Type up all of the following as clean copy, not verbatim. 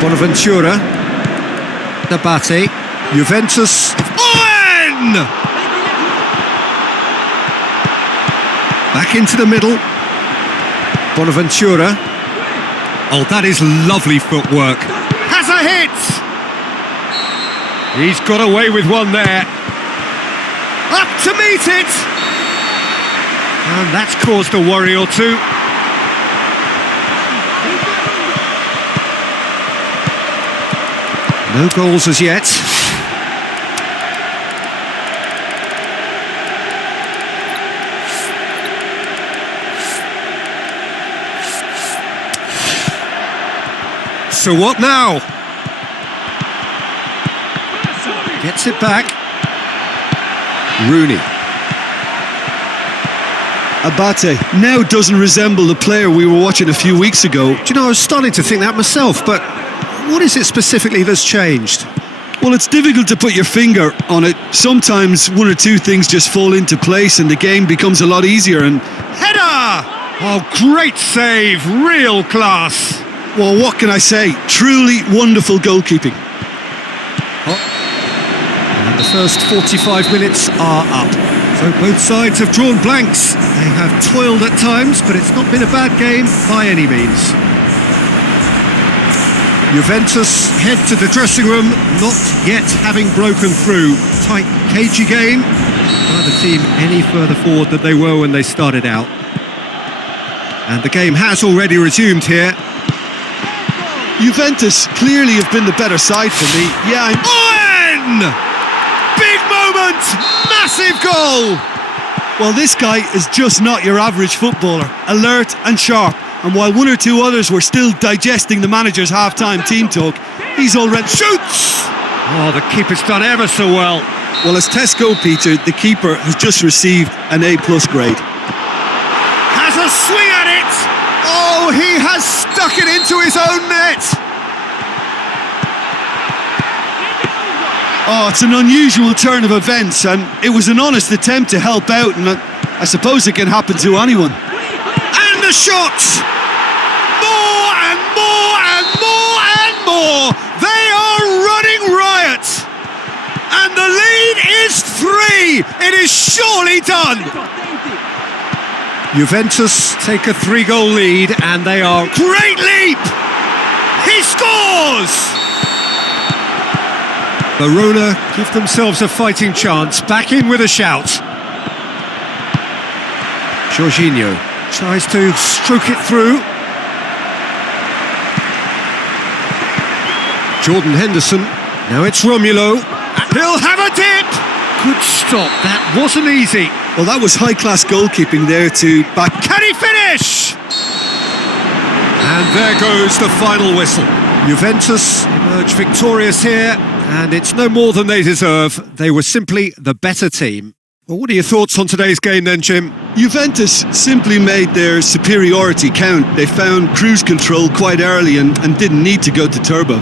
Bonaventura. Nabate. Juventus. Owen! Back into the middle. Bonaventura. Oh, that is lovely footwork. Has a hit! He's got away with one there. Up to meet it! And that's caused a worry or two. No goals as yet. So what now? Gets it back. Rooney. Abate now doesn't resemble the player we were watching a few weeks ago. Do you know, I was starting to think that myself, but what is it specifically that's changed? Well, it's difficult to put your finger on it. Sometimes one or two things just fall into place and the game becomes a lot easier. And header! Oh, great save, real class. Well, what can I say? Truly wonderful goalkeeping. And the first 45 minutes are up. So both sides have drawn blanks. They have toiled at times, but it's not been a bad game by any means. Juventus head to the dressing room, not yet having broken through. Tight, cagey game. Neither team any further forward than they were when they started out. And the game has already resumed here. Juventus clearly have been the better side for me. Yeah, Owen! Big moment! Massive goal! Well, this guy is just not your average footballer. Alert and sharp. And while one or two others were still digesting the manager's half-time team talk, he's already... Shoots! Oh, the keeper's done ever so well. Well, as Tesco, Peter, the keeper has just received an A+ grade. Has a swing at it! Oh, he has stuck it into his own net! Oh, it's an unusual turn of events, and it was an honest attempt to help out, and I suppose it can happen to anyone. And the shot! More and more and more and more! They are running riot! And the lead is 3! It is surely done! Juventus take a 3-goal lead, and they are... Great leap! He scores! Verona give themselves a fighting chance, back in with a shout. Jorginho tries to stroke it through. Jordan Henderson, now it's Romulo. He'll have a dip! Good stop, that wasn't easy. Well, that was high-class goalkeeping there to back... Can he finish? And there goes the final whistle. Juventus emerge victorious here, and it's no more than they deserve. They were simply the better team. Well, what are your thoughts on today's game then, Jim? Juventus simply made their superiority count. They found cruise control quite early and didn't need to go to turbo.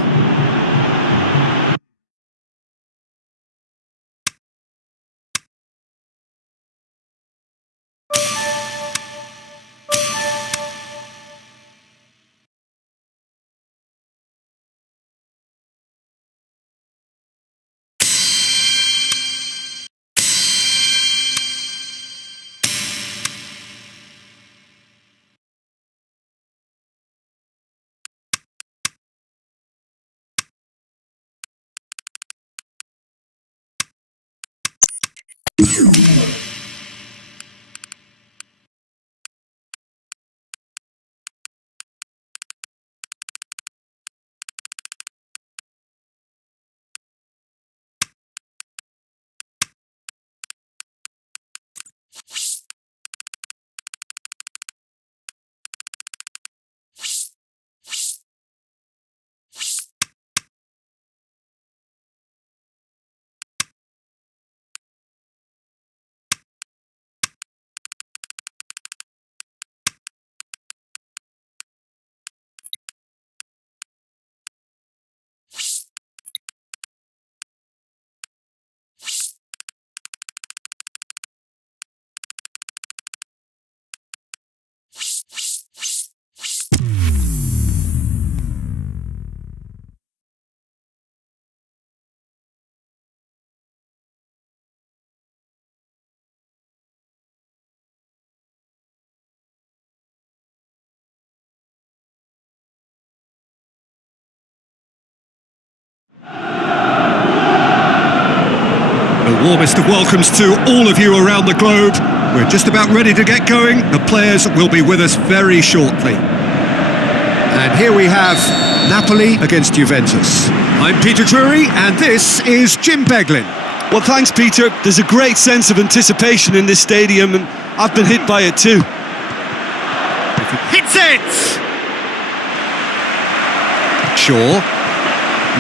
The warmest of welcomes to all of you around the globe. We're just about ready to get going. The players will be with us very shortly. And here we have Napoli against Juventus. I'm Peter Drury, and this is Jim Beglin. Well, thanks, Peter. There's a great sense of anticipation in this stadium, and I've been hit by it too. Hits it! Shaw.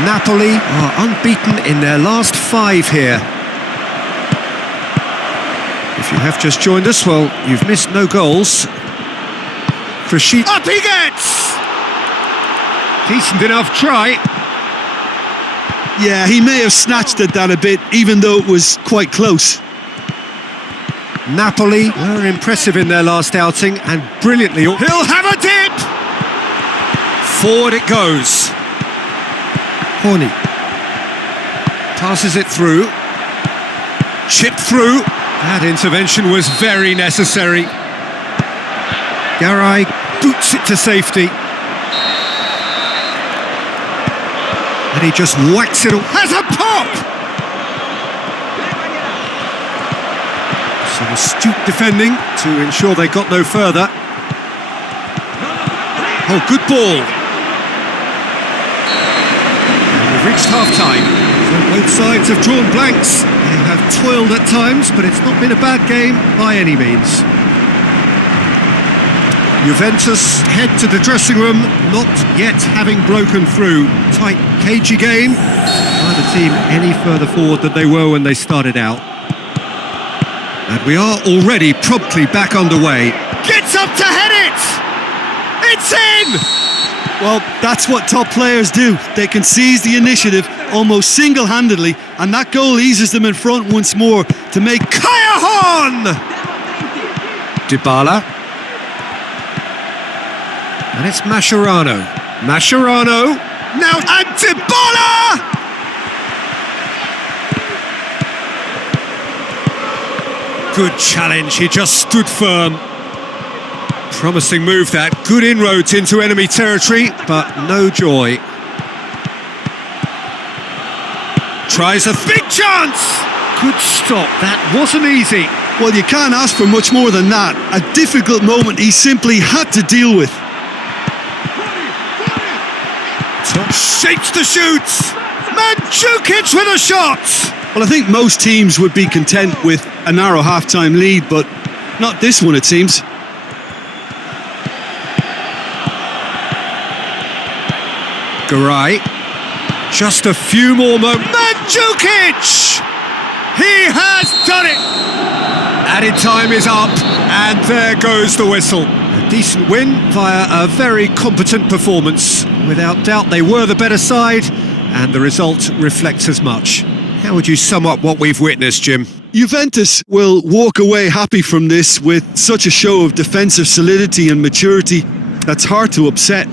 Napoli are unbeaten in their last 5 here. If you have just joined us, well, you've missed no goals. Krashic. Up he gets! Decent enough try. Yeah, he may have snatched at that a bit, even though it was quite close. Napoli were impressive in their last outing and brilliantly. He'll have a dip! Forward it goes. Horny passes it through. Chip through. That intervention was very necessary. Garay boots it to safety. And he just whacks it. Has a pop! Some astute defending to ensure they got no further. Oh, good ball. And we've reached half-time. So both sides have drawn blanks. They have toiled at times, but it's not been a bad game by any means. Juventus head to the dressing room, not yet having broken through. Tight, cagey game. Neither team any further forward than they were when they started out. And we are already promptly back underway. Gets up to head it! It's in! Well, that's what top players do. They can seize the initiative almost single-handedly, and that goal eases them in front once more to make... Callahan! Dybala. And it's Mascherano. Mascherano. Now, and Dybala! Good challenge, he just stood firm. Promising move that, good inroads into enemy territory, but no joy. Tries a big chance! Good stop, that wasn't easy. Well, you can't ask for much more than that. A difficult moment he simply had to deal with. Shapes the shoots! Mandzukic with a shot! Well, I think most teams would be content with a narrow half-time lead, but not this one, it seems. Garay. Just a few more moments. Mandzukic! He has done it! Added time is up, and there goes the whistle. A decent win via a very competent performance. Without doubt, they were the better side, and the result reflects as much. How would you sum up what we've witnessed, Jim? Juventus will walk away happy from this with such a show of defensive solidity and maturity that's hard to upset.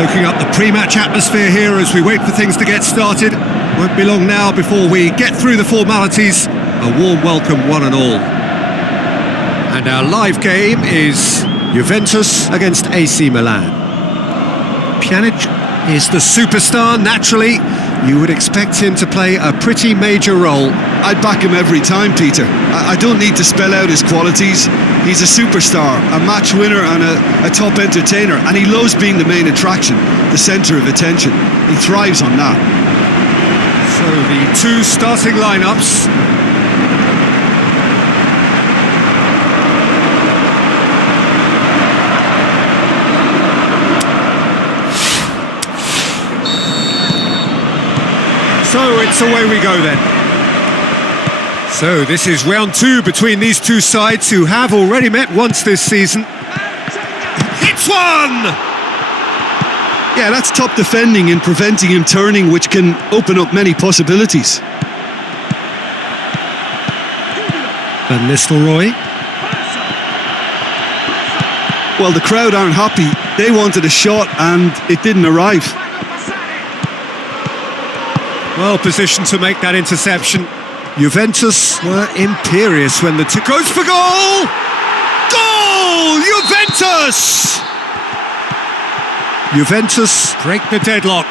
Soaking up the pre-match atmosphere here as we wait for things to get started. Won't be long now before we get through the formalities. A warm welcome, one and all. And our live game is Juventus against AC Milan. Pjanic is the superstar. Naturally, you would expect him to play a pretty major role. I'd back him every time, Peter. I don't need to spell out his qualities. He's a superstar, a match winner and a top entertainer, and he loves being the main attraction, the centre of attention. He thrives on that. So the two starting lineups. So it's away we go then. So this is round two between these two sides who have already met once this season. Hits one! Yeah, that's top defending and preventing him turning, which can open up many possibilities. Van Nistelrooy. Well, the crowd aren't happy. They wanted a shot and it didn't arrive. Well positioned to make that interception. Juventus were imperious when the two goes for goal! Goal! Juventus! Juventus break the deadlock.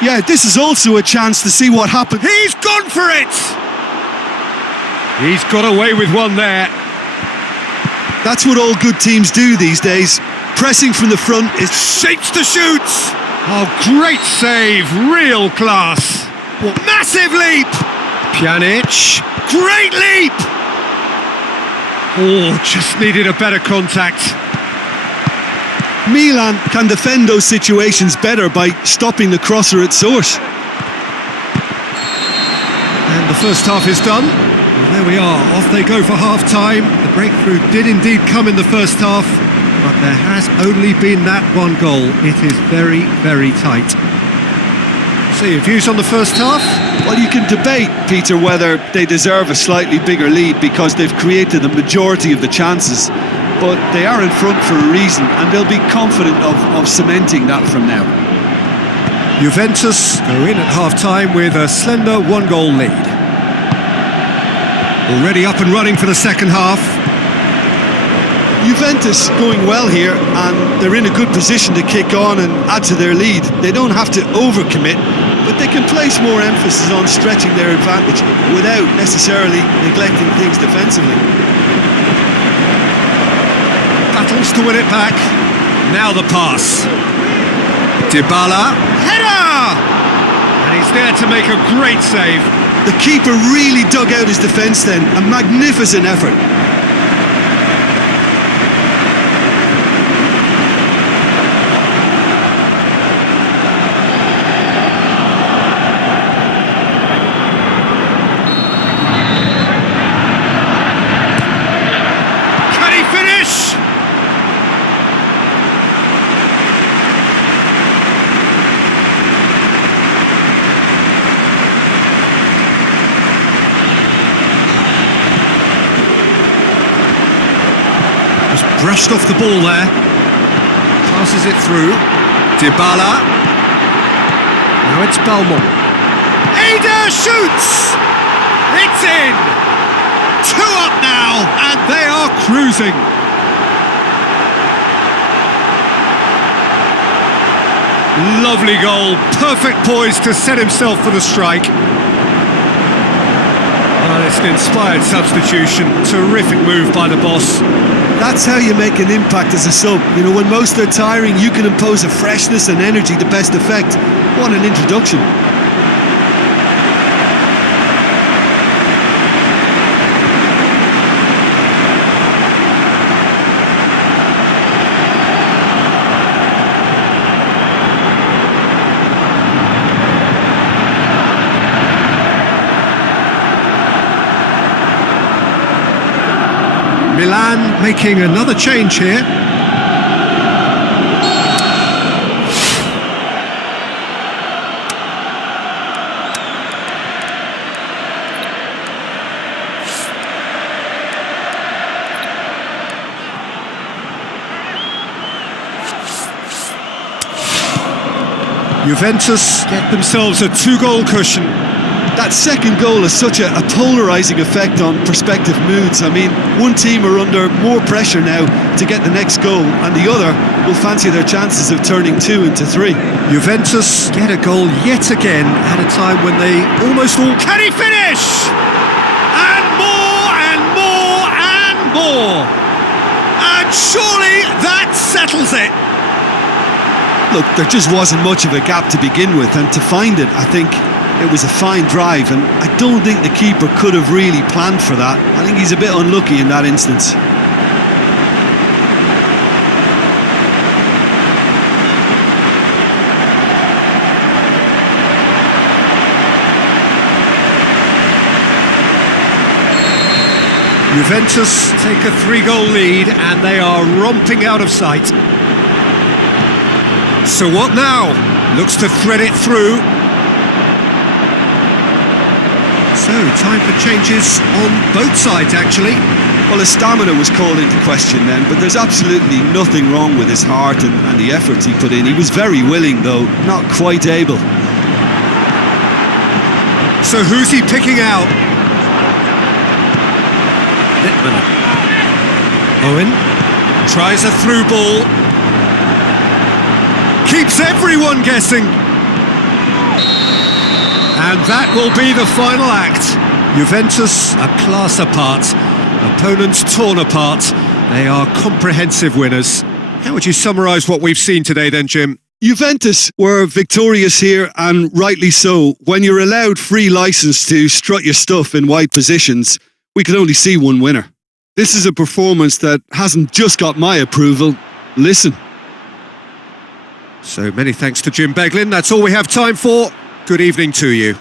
Yeah, this is also a chance to see what happened. He's gone for it! He's got away with one there. That's what all good teams do these days. Pressing from the front is... Shapes to shoot! Oh, great save, real class. What massive leap! Pjanic, great leap! Oh, just needed a better contact. Milan can defend those situations better by stopping the crosser at source. And the first half is done. Well, there we are, off they go for half-time. The breakthrough did indeed come in the first half, but there has only been that one goal. It is very, very tight. So your views on the first half? Well, you can debate, Peter, whether they deserve a slightly bigger lead because they've created the majority of the chances, but they are in front for a reason and they'll be confident of cementing that from now. Juventus go in at half-time with a slender one-goal lead. Already up and running for the second half. Juventus going well here and they're in a good position to kick on and add to their lead. They don't have to overcommit, but they can place more emphasis on stretching their advantage without necessarily neglecting things defensively. Battles to win it back. Now the pass. Dybala, header! And he's there to make a great save. The keeper really dug out his defence then, a magnificent effort. Brushed off the ball there. Passes it through. Dybala. Now it's Belmont. Ada shoots! It's in! 2 up now, and they are cruising. Lovely goal. Perfect poise to set himself for the strike. Well, it's an inspired substitution. Terrific move by the boss. That's how you make an impact as a sub. You know, when most are tiring, you can impose a freshness and energy to best effect. What an introduction. Milan making another change here. Juventus get themselves a 2-goal cushion. That second goal has such a polarising effect on prospective moods. I mean, one team are under more pressure now to get the next goal, and the other will fancy their chances of turning 2 into 3. Juventus get a goal yet again at a time when they almost all... Can he finish? more. And surely that settles it. Look, there just wasn't much of a gap to begin with, and to find it, I think it was a fine drive, and I don't think the keeper could have really planned for that. I think he's a bit unlucky in that instance. Juventus take a 3-goal lead and they are romping out of sight. So what now? Looks to thread it through. So, time for changes on both sides, actually. Well, his stamina was called into question then, but there's absolutely nothing wrong with his heart and the efforts he put in. He was very willing, though, not quite able. So who's he picking out? Littman. Owen tries a through ball. Keeps everyone guessing. And that will be the final act. Juventus a class apart. Opponents torn apart. They are comprehensive winners. How would you summarise what we've seen today then, Jim? Juventus were victorious here, and rightly so. When you're allowed free licence to strut your stuff in wide positions, we could only see one winner. This is a performance that hasn't just got my approval. Listen. So many thanks to Jim Beglin. That's all we have time for. Good evening to you.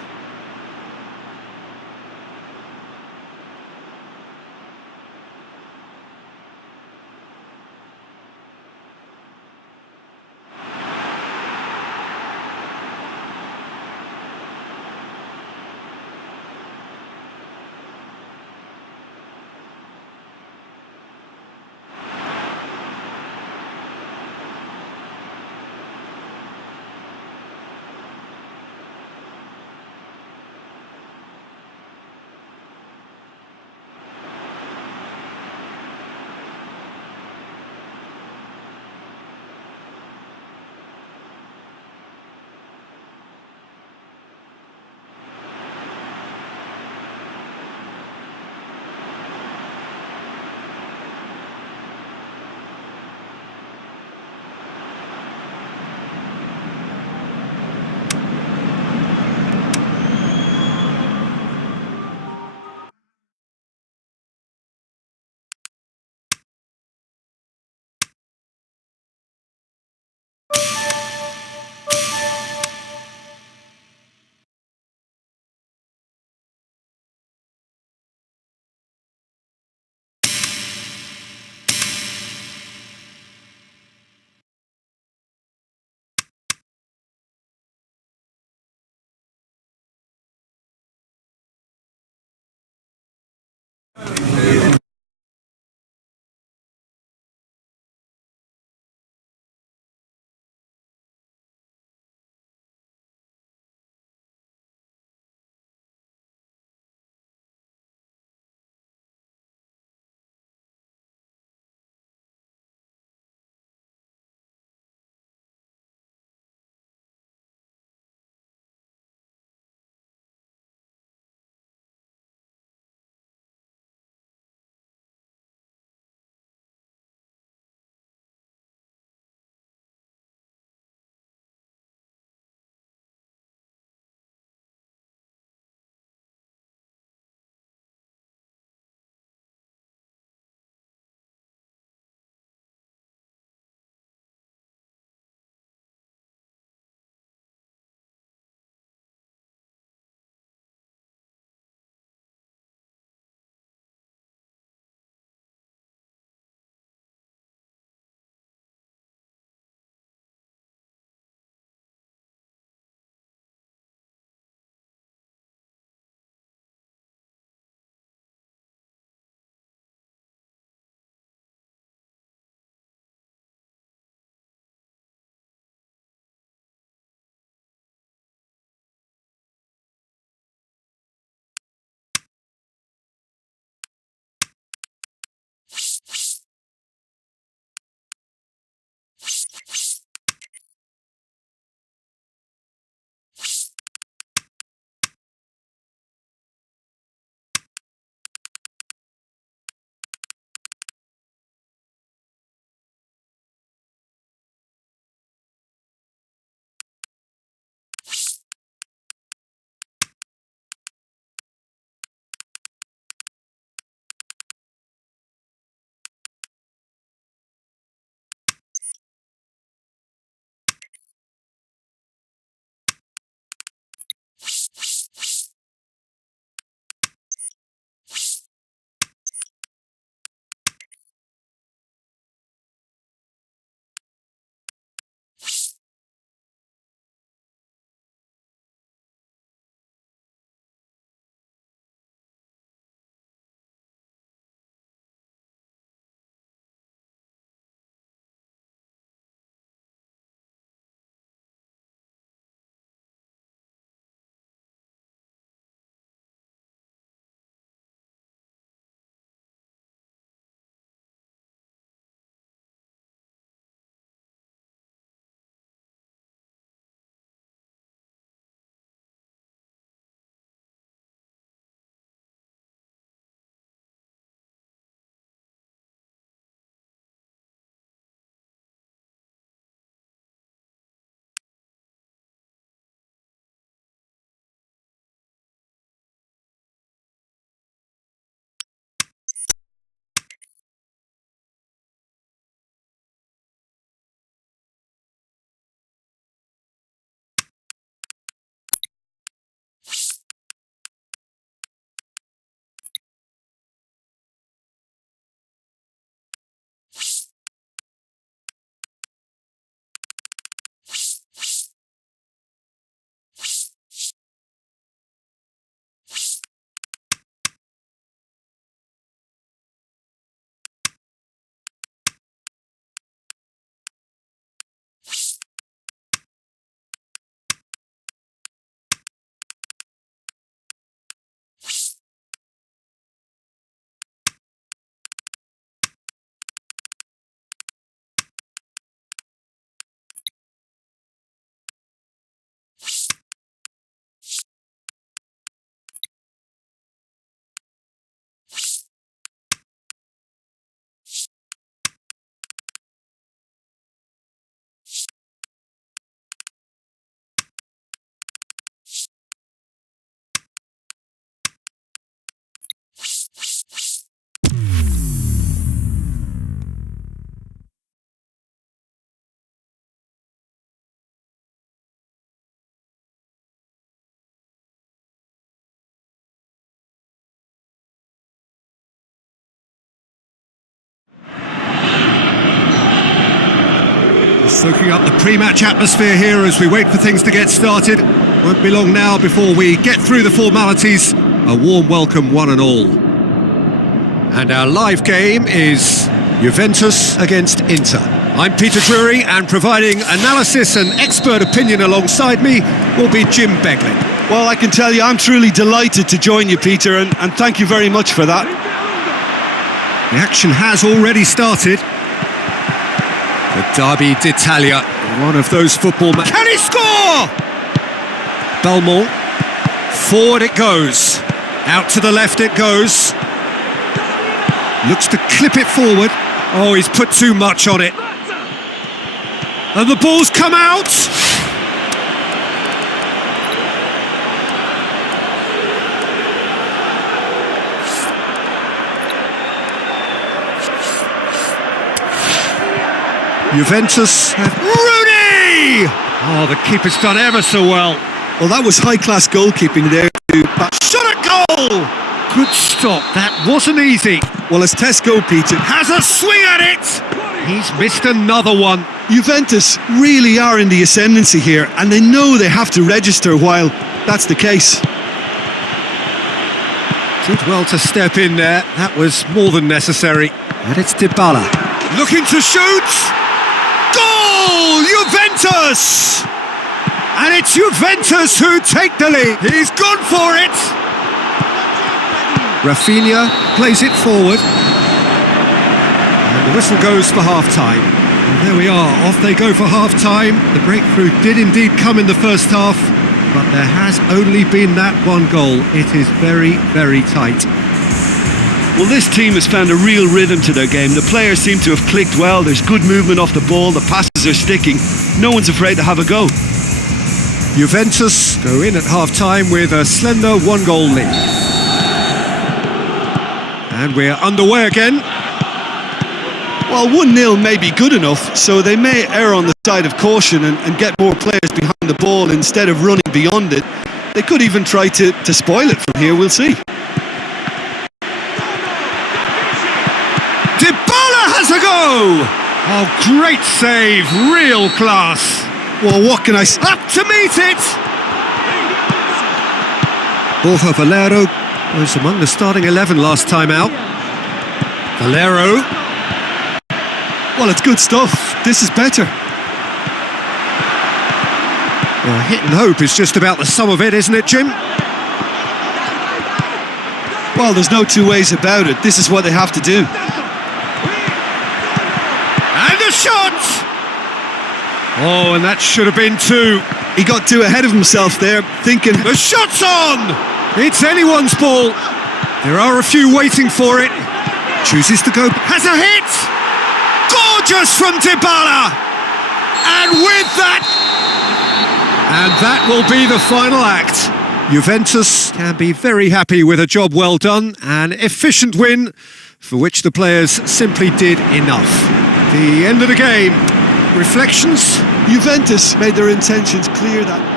Soaking up the pre-match atmosphere here as we wait for things to get started. Won't be long now before we get through the formalities. A warm welcome, one and all. And our live game is Juventus against Inter. I'm Peter Drury, and providing analysis and expert opinion alongside me will be Jim Beglin. Well, I can tell you I'm truly delighted to join you, Peter, and thank you very much for that. The action has already started. The Derby d'Italia, one of those football matches. Can he score? Belmont, forward it goes. Out to the left it goes. Looks to clip it forward. Oh, he's put too much on it. And the ball's come out. Juventus. Rooney! Oh, the keeper's done ever so well. Well, that was high-class goalkeeping there. Shot at goal! Good stop, that wasn't easy. Well, as tests go, Peter, Has a swing at it! He's missed another one. Juventus really are in the ascendancy here, and they know they have to register while that's the case. Did well to step in there, that was more than necessary. And it's Dybala. Looking to shoot! Goal! Juventus! And it's Juventus who take the lead. He's gone for it! Rafinha plays it forward. And the whistle goes for half-time. And there we are, off they go for half-time. The breakthrough did indeed come in the first half, but there has only been that one goal. It is very, very tight. Well, this team has found a real rhythm to their game. The players seem to have clicked well. There's good movement off the ball. The passes are sticking. No one's afraid to have a go. Juventus go in at half-time with a slender one-goal lead. And we're underway again. Well, 1-0 may be good enough, so they may err on the side of caution and get more players behind the ball instead of running beyond it. They could even try to spoil it from here, we'll see. Dybala has a go! Oh, great save, real class. Well, what can I say? Up to meet it! Borja Valero was among the starting 11 last time out. Valero. Well, it's good stuff. This is better. Well, hit and hope is just about the sum of it, isn't it, Jim? Well, there's no two ways about it. This is what they have to do. And a shot! Oh, and that should have been two. He got too ahead of himself there, thinking... The shot's on! It's anyone's ball. There are a few waiting for it. Chooses to go. Has a hit! Gorgeous from Dybala! And with that... And that will be the final act. Juventus can be very happy with a job well done. An efficient win for which the players simply did enough. The end of the game. Reflections? Juventus made their intentions clear that...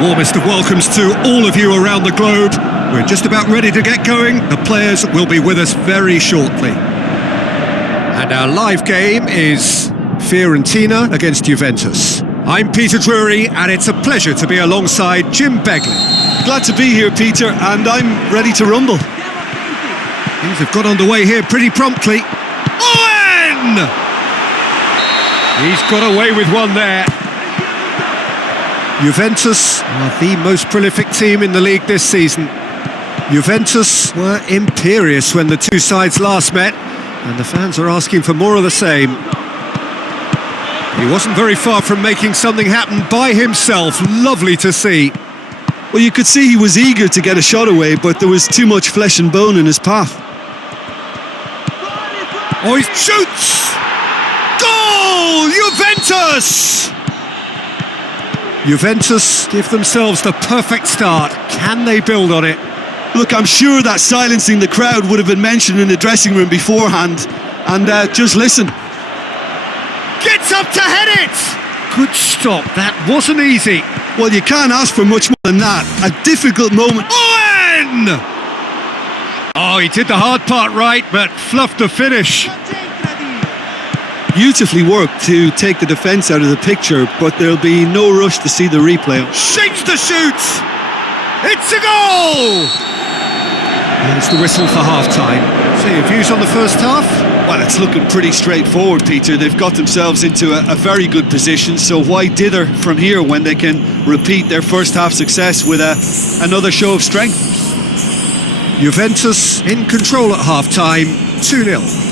Warmest of welcomes to all of you around the globe. We're just about ready to get going. The players will be with us very shortly. And our live game is Fiorentina against Juventus. I'm Peter Drury, and it's a pleasure to be alongside Jim Begley. Glad to be here, Peter, and I'm ready to rumble. Things have got underway here pretty promptly. Owen! He's got away with one there. Juventus are the most prolific team in the league this season. Juventus were imperious when the two sides last met, and the fans are asking for more of the same. He wasn't very far from making something happen by himself. Lovely to see. Well, you could see he was eager to get a shot away, but there was too much flesh and bone in his path. Oh, he shoots! Goal! Juventus! Juventus give themselves the perfect start. Can they build on it? Look, I'm sure that silencing the crowd would have been mentioned in the dressing room beforehand. And just listen. Gets up to head it! Good stop, that wasn't easy. Well, you can't ask for much more than that. A difficult moment. Owen! Oh, he did the hard part right, but fluffed the finish. Beautifully worked to take the defence out of the picture, but there'll be no rush to see the replay. Shakes the shoot! It's a goal! There's the whistle for half-time. So your views on the first half? Well, it's looking pretty straightforward, Peter. They've got themselves into a very good position, so why dither from here when they can repeat their first half success with another show of strength? Juventus in control at half-time, 2-0.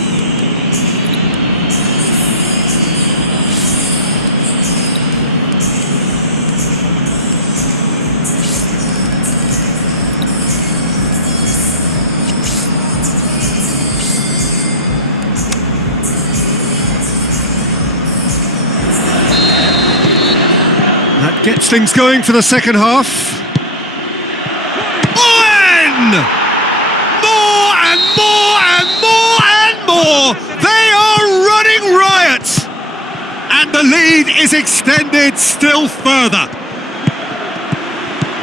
That gets things going for the second half. Owen! More and more and more and more! They are running riot! And the lead is extended still further.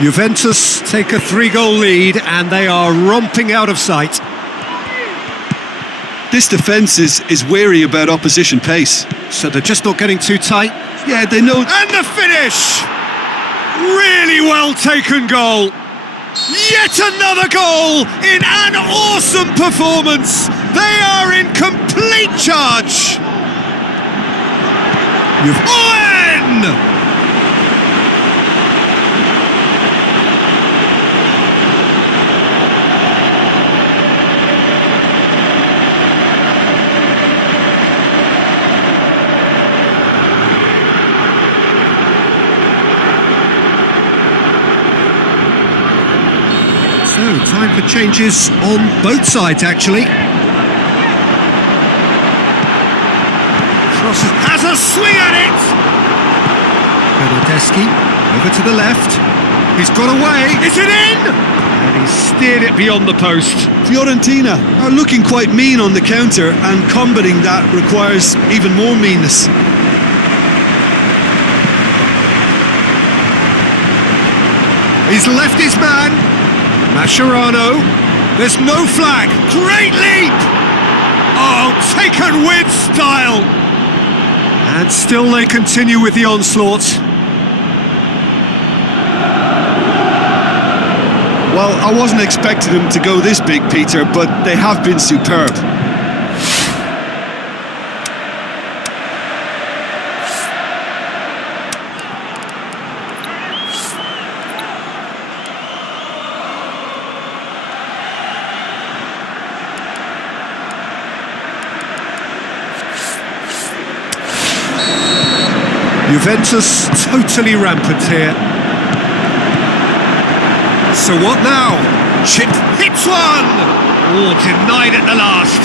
Juventus take a 3-goal lead and they are romping out of sight. This defence is wary about opposition pace. So they're just not getting too tight? Yeah, they know. And the finish! Really well taken goal. Yet another goal in an awesome performance. They are in complete charge. Owen! So, time for changes on both sides, actually. Crosses, has a swing at it! Bernardeschi, over to the left. He's got away, is it in? And he's steered it beyond the post. Fiorentina are looking quite mean on the counter, and combating that requires even more meanness. He's left his man. Mascherano, there's no flag, great leap! Oh, taken with style! And still they continue with the onslaught. Well, I wasn't expecting them to go this big, Peter, but they have been superb. Juventus totally rampant here. So what now? Chip hits one! Oh, denied at the last.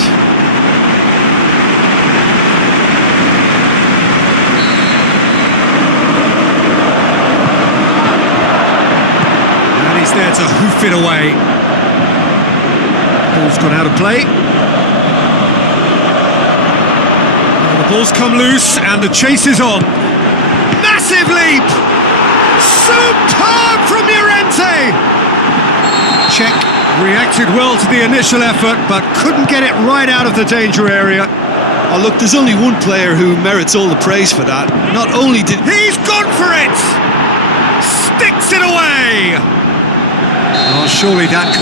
And he's there to hoof it away. Ball's gone out of play. And the ball's come loose and the chase is on. Massive leap! Superb from Llorente! Czech reacted well to the initial effort, but couldn't get it right out of the danger area. Oh, look, there's only one player who merits all the praise for that. Not only did... He's gone for it! Sticks it away! Oh, surely that...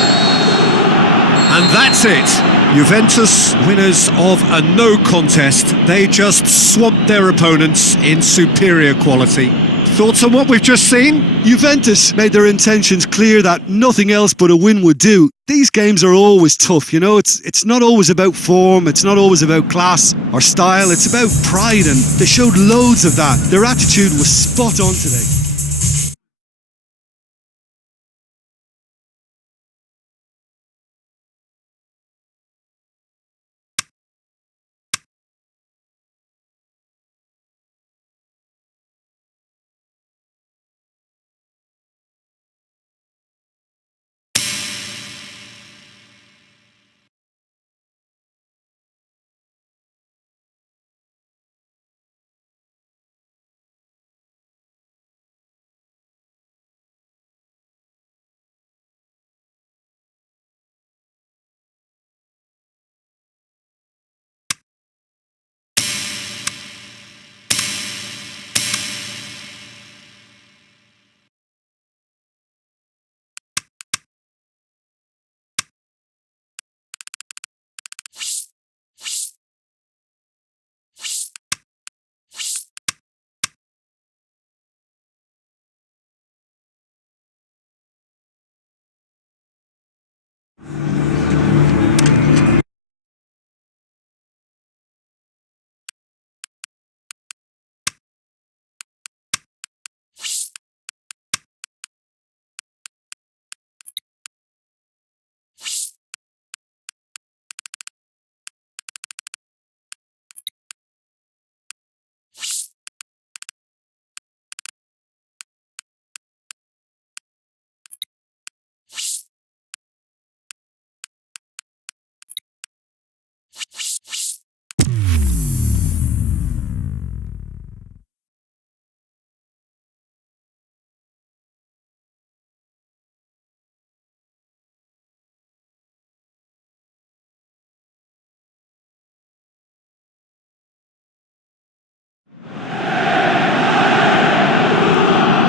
And that's it. Juventus, winners of a no contest. They just swamped their opponents in superior quality. Thoughts on what we've just seen? Juventus made their intentions clear that nothing else but a win would do. These games are always tough, you know, it's not always about form, it's not always about class or style, it's about pride, and they showed loads of that. Their attitude was spot on today.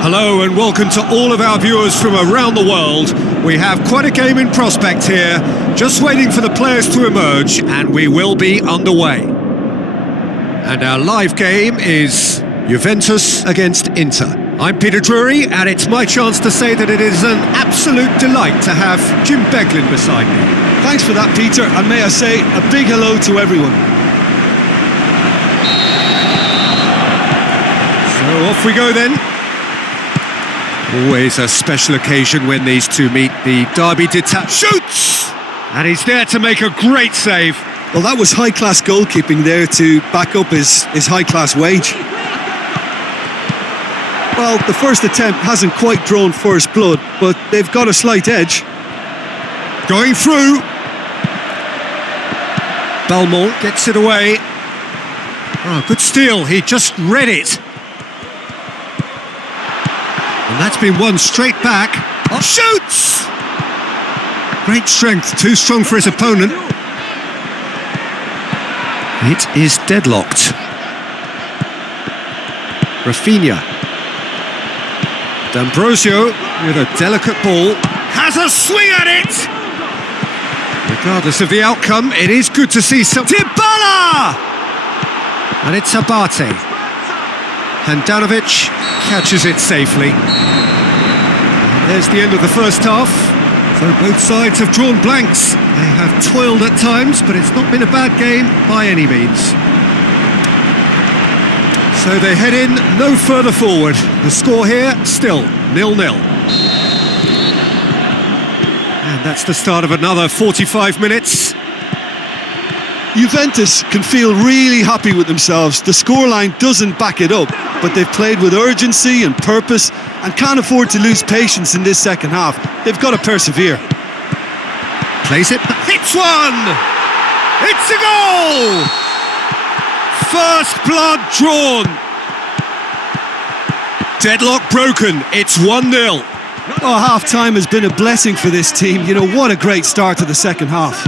Hello and welcome to all of our viewers from around the world. We have quite a game in prospect here, just waiting for the players to emerge, and we will be underway. And our live game is Juventus against Inter. I'm Peter Drury, and it's my chance to say that it is an absolute delight to have Jim Beglin beside me. Thanks for that, Peter, and may I say a big hello to everyone. So off we go then. Always a special occasion when these two meet. The derby detached shoots! And he's there to make a great save. Well, that was high-class goalkeeping there to back up his high-class wage. Well, the first attempt hasn't quite drawn first blood, but they've got a slight edge. Going through. Belmont gets it away. Oh, good steal. He just read it. And that's been won straight back. Oh, shoots! Great strength, too strong for his opponent. It is deadlocked. Rafinha. D'Ambrosio with a delicate ball. Has a swing at it! Regardless of the outcome, it is good to see some... Dybala! And it's Abate. Handanovic catches it safely. And there's the end of the first half. So both sides have drawn blanks. They have toiled at times, but it's not been a bad game by any means. So they head in no further forward. The score here, still 0-0. And that's the start of another 45 minutes. Juventus can feel really happy with themselves. The scoreline doesn't back it up, but they've played with urgency and purpose and can't afford to lose patience in this second half. They've got to persevere. Plays it, hits one! It's a goal! First blood drawn. Deadlock broken, it's 1-0. Oh, half-time has been a blessing for this team. You know, what a great start to the second half.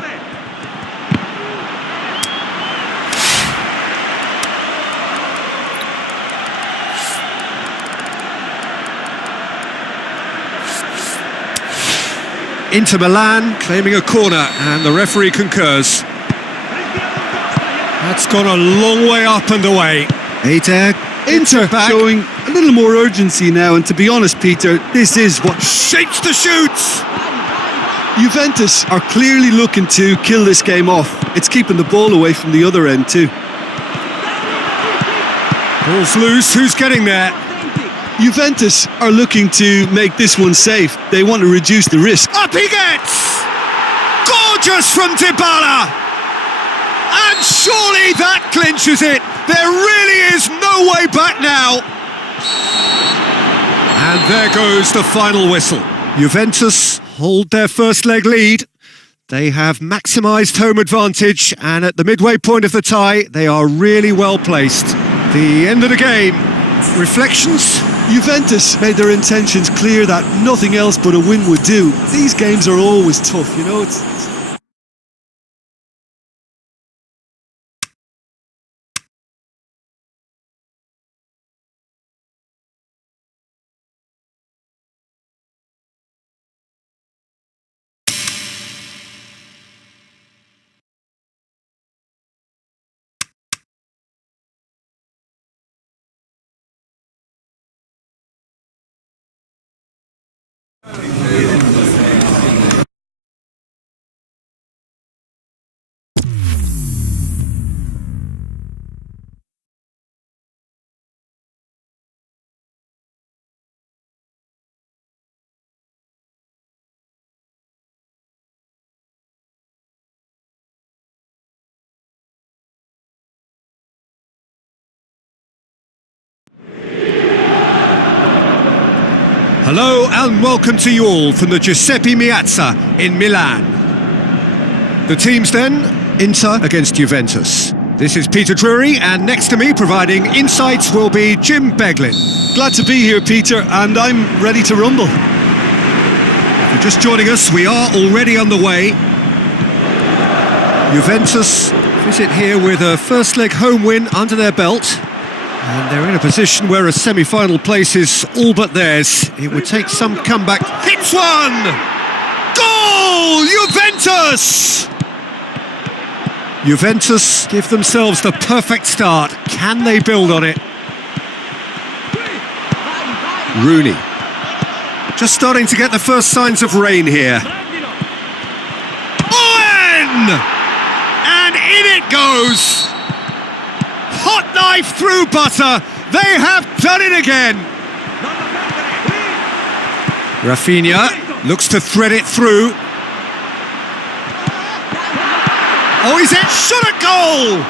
Inter Milan claiming a corner, and the referee concurs. That's gone a long way up and away. Inter showing a little more urgency now, and to be honest, Peter, this is what Shapes the shoots. Juventus are clearly looking to kill this game off. It's keeping the ball away from the other end too. Ball's loose, who's getting there? Juventus are looking to make this one safe. They want to reduce the risk. Up he gets! Gorgeous from Dybala! And surely that clinches it. There really is no way back now. And there goes the final whistle. Juventus hold their first leg lead. They have maximised home advantage, and at the midway point of the tie, they are really well placed. The end of the game. Reflections? Juventus made their intentions clear that nothing else but a win would do. These games are always tough, you know. Hello and welcome to you all from the Giuseppe Meazza in Milan. The teams then, Inter against Juventus. This is Peter Drury, and next to me providing insights will be Jim Beglin. Glad to be here, Peter, and I'm ready to rumble. If you're just joining us, we are already on the way. Juventus visit here with a first leg home win under their belt. And they're in a position where a semi-final place is all but theirs. It would take some comeback. Hits one! Goal! Juventus! Juventus give themselves the perfect start. Can they build on it? Rooney. Just starting to get the first signs of rain here. Owen! And in it goes! Hot knife through butter. They have done it again. Rafinha looks to thread it through. Oh, he's in, shot at goal.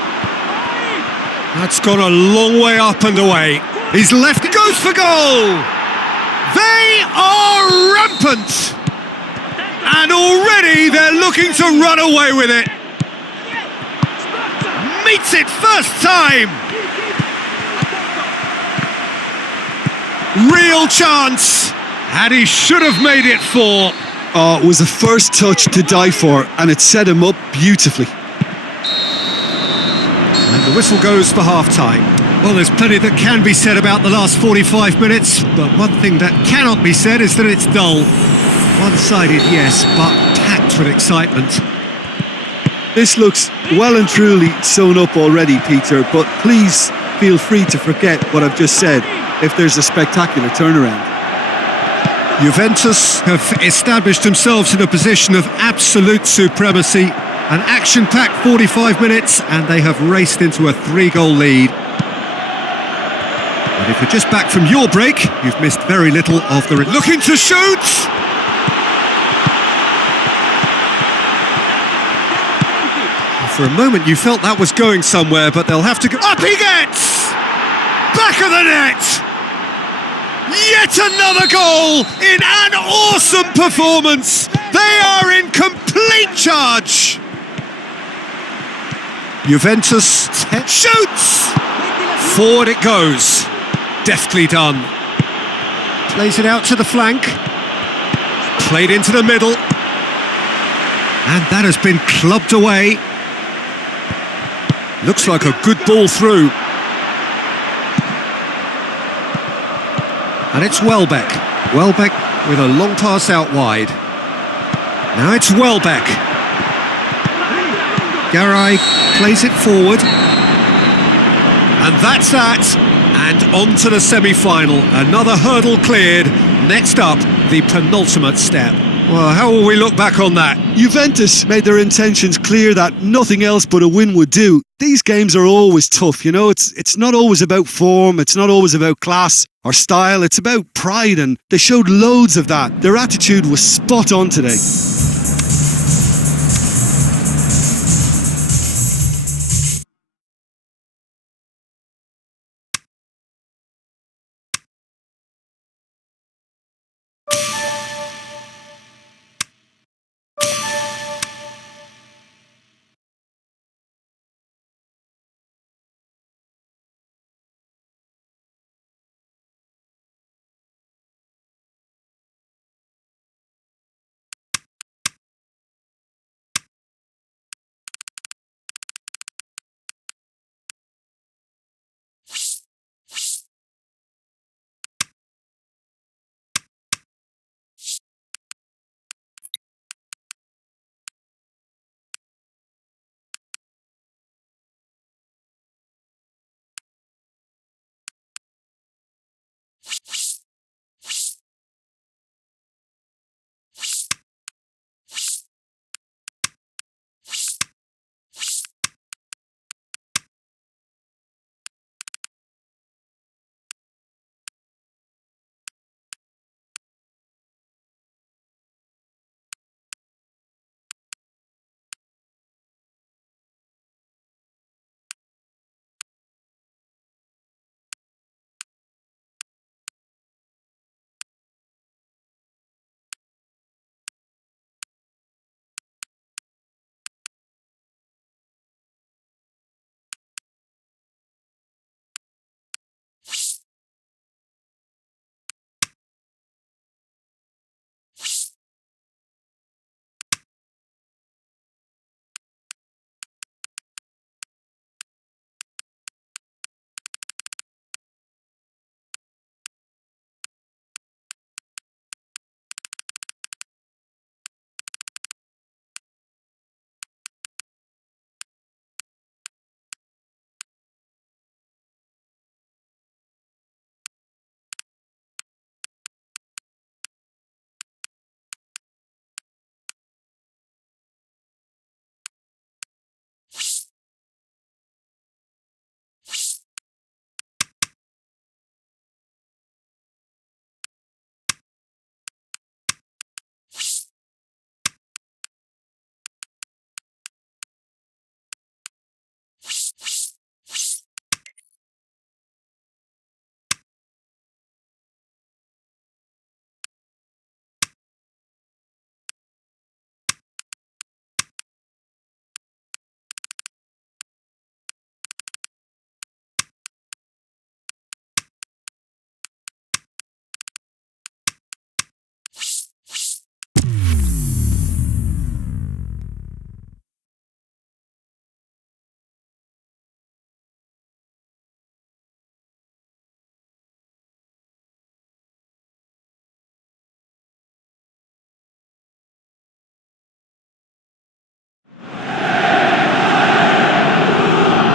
That's gone a long way up and away. He's left, goes for goal. They are rampant. And already they're looking to run away with it. Meets it first time. Real chance, and he should have made it 4. Oh, it was a first touch to die for, and it set him up beautifully. And the whistle goes for half-time. Well, there's plenty that can be said about the last 45 minutes, but one thing that cannot be said is that it's dull. One-sided, yes, but packed with excitement. This looks well and truly sewn up already, Peter, but please feel free to forget what I've just said if there's a spectacular turnaround. Juventus have established themselves in a position of absolute supremacy. An action-packed 45 minutes, and they have raced into a 3-goal lead. And if you're just back from your break, you've missed very little of the... Looking to shoot! For a moment you felt that was going somewhere, but they'll have to go... Up he gets! Back of the net! Yet another goal in an awesome performance! They are in complete charge! Juventus shoots! Forward it goes. Deftly done. Plays it out to the flank. Played into the middle. And that has been clubbed away. Looks like a good ball through. And it's Welbeck. Welbeck with a long pass out wide. Now it's Welbeck. Garay plays it forward. And that's that. And on to the semi-final. Another hurdle cleared. Next up, the penultimate step. Well, how will we look back on that? Juventus made their intentions clear that nothing else but a win would do. These games are always tough, you know, it's not always about form, it's not always about class or style, it's about pride, and they showed loads of that. Their attitude was spot on today.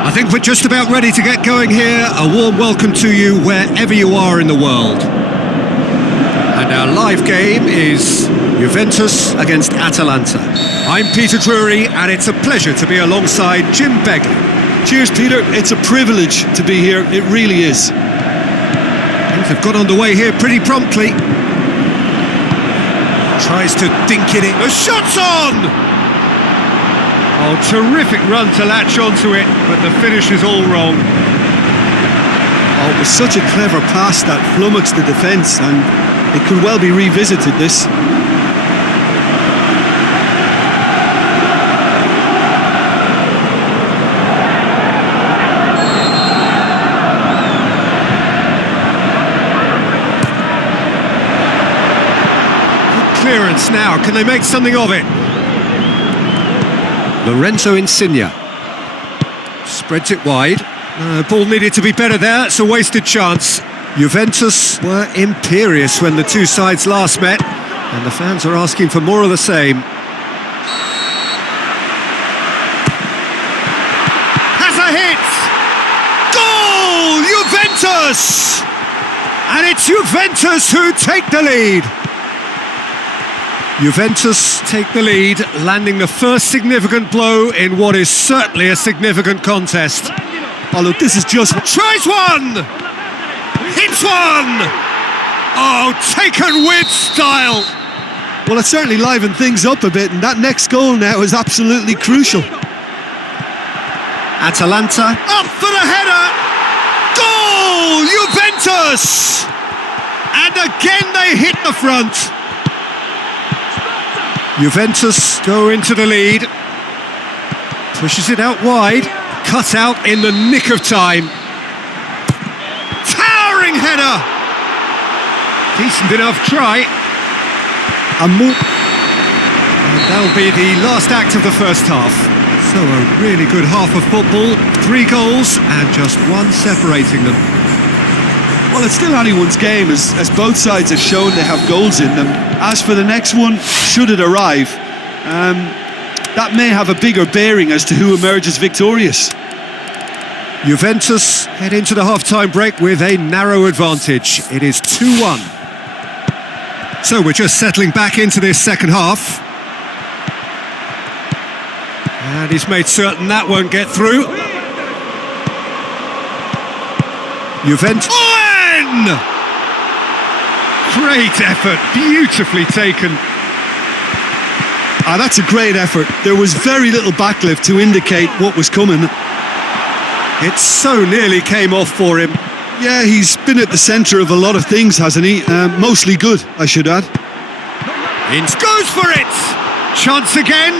I think we're just about ready to get going here. A warm welcome to you wherever you are in the world. And our live game is Juventus against Atalanta. I'm Peter Drury, and it's a pleasure to be alongside Jim Begley. Cheers, Peter. It's a privilege to be here. It really is. Things have got underway here pretty promptly. Tries to dink it in. The shot's on! Oh, terrific run to latch onto it, but the finish is all wrong. Oh, it was such a clever pass that flummoxed the defence, and it could well be revisited, this. Good clearance. chance now. Can they make something of it? Lorenzo Insigne spreads it wide. Ball needed to be better there. It's a wasted chance. Juventus were imperious when the two sides last met, and the fans are asking for more of the same. Has a hit! Goal! Juventus! And it's Juventus who take the lead. Juventus take the lead, landing the first significant blow in what is certainly a significant contest. Oh, look, this is just... Tries one! Hits one! Oh, taken with style! Well, it certainly livened things up a bit, and that next goal now is absolutely crucial. Atalanta, up for the header! Goal! Juventus! And again they hit the front. Juventus go into the lead. Pushes it out wide. Cut out in the nick of time. Towering header! Decent enough try. And that'll be the last act of the first half. So a really good half of football. 3 goals and just one separating them. Well, it's still anyone's game, as both sides have shown they have goals in them. As for the next one, should it arrive, that may have a bigger bearing as to who emerges victorious. Juventus head into the half-time break with a narrow advantage. It is 2-1. So we're just settling back into this second half. And he's made certain that won't get through. Juventus... Great effort, beautifully taken. That's a great effort. There was very little backlift to indicate what was coming. It so nearly came off for him. Yeah, he's been at the centre of a lot of things, hasn't he? Mostly good, I should add. Ince goes for it! Chance again?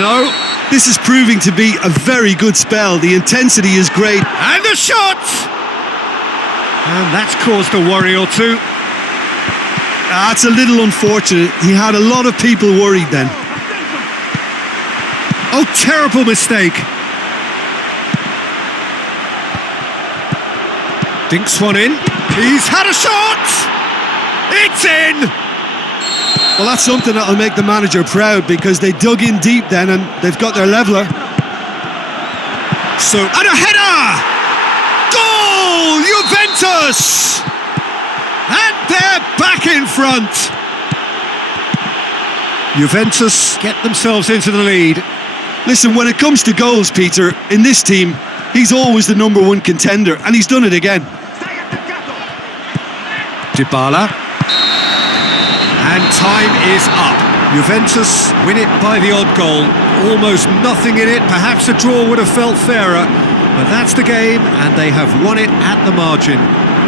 No. This is proving to be a very good spell. The intensity is great. And the shot! And that's caused a worry or two. That's a little unfortunate. He had a lot of people worried then. Oh, terrible mistake. Dinks one in. He's had a shot! It's in! Well, that's something that'll make the manager proud, because they dug in deep then and they've got their leveller. So, and a header! Goal! Juventus! And they're back in front. Juventus get themselves into the lead. Listen, when it comes to goals, Peter, in this team, he's always the #1 contender, and he's done it again. Dybala. And time is up. Juventus win it by the odd goal. Almost nothing in it. Perhaps a draw would have felt fairer. But that's the game, and they have won it at the margin.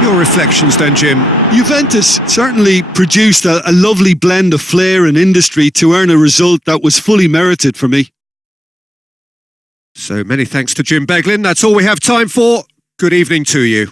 Your reflections then, Jim? Juventus certainly produced a lovely blend of flair and industry to earn a result that was fully merited for me. So many thanks to Jim Beglin. That's all we have time for. Good evening to you.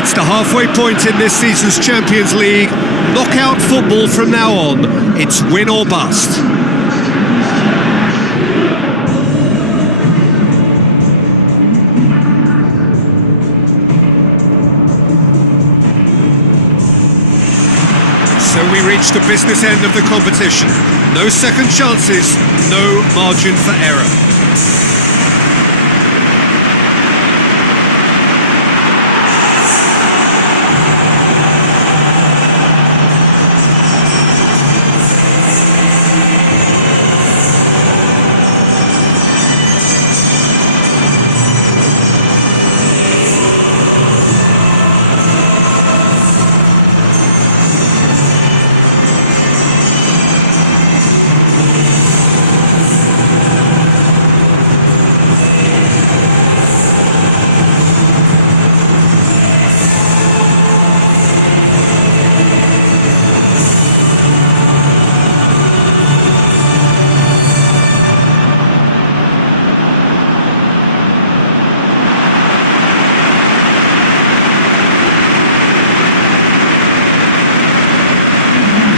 It's the halfway point in this season's Champions League. Knockout football from now on. It's win or bust. So we reach the business end of the competition. No second chances, no margin for error.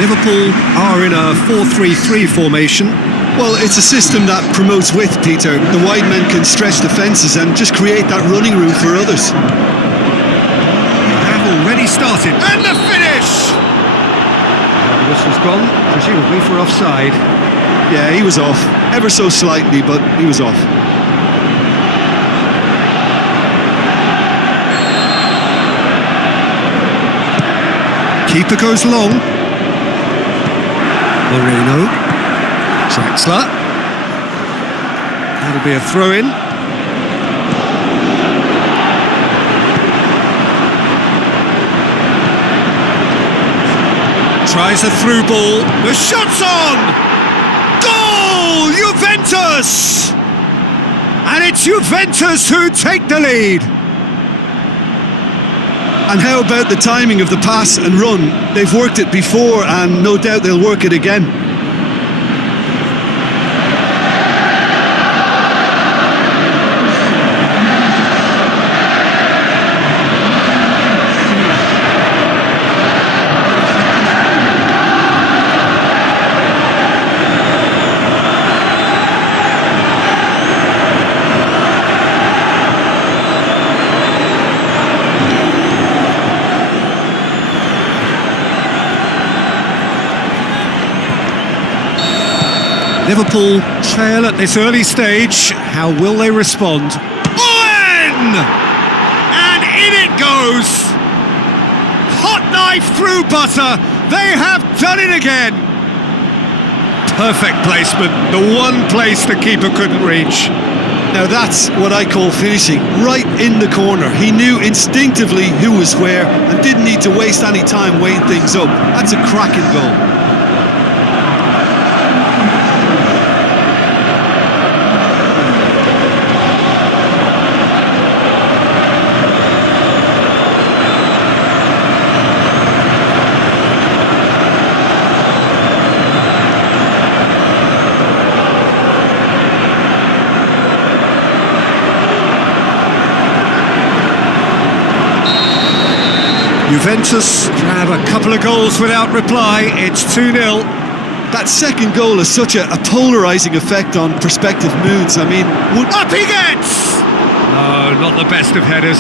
Liverpool are in a 4-3-3 formation. Well, it's a system that promotes width, Peter. The wide men can stretch defences and just create that running room for others. They have already started. And the finish! The whistle's gone, presumably for offside. Yeah, he was off. Ever so slightly, but he was off. Keeper goes long. Moreno, Draxler, that'll be a throw-in. Tries a through ball, the shot's on! Goal! Juventus! And it's Juventus who take the lead. And how about the timing of the pass and run? They've worked it before and no doubt they'll work it again. Liverpool trail at this early stage. How will they respond? Owen! And in it goes! Hot knife through butter. They have done it again. Perfect placement. The one place the keeper couldn't reach. Now that's what I call finishing. Right in the corner. He knew instinctively who was where and didn't need to waste any time weighing things up. That's a cracking goal. Juventus have a couple of goals without reply. It's 2-0. That second goal has such a polarising effect on prospective moods. I mean, up he gets! No, not the best of headers.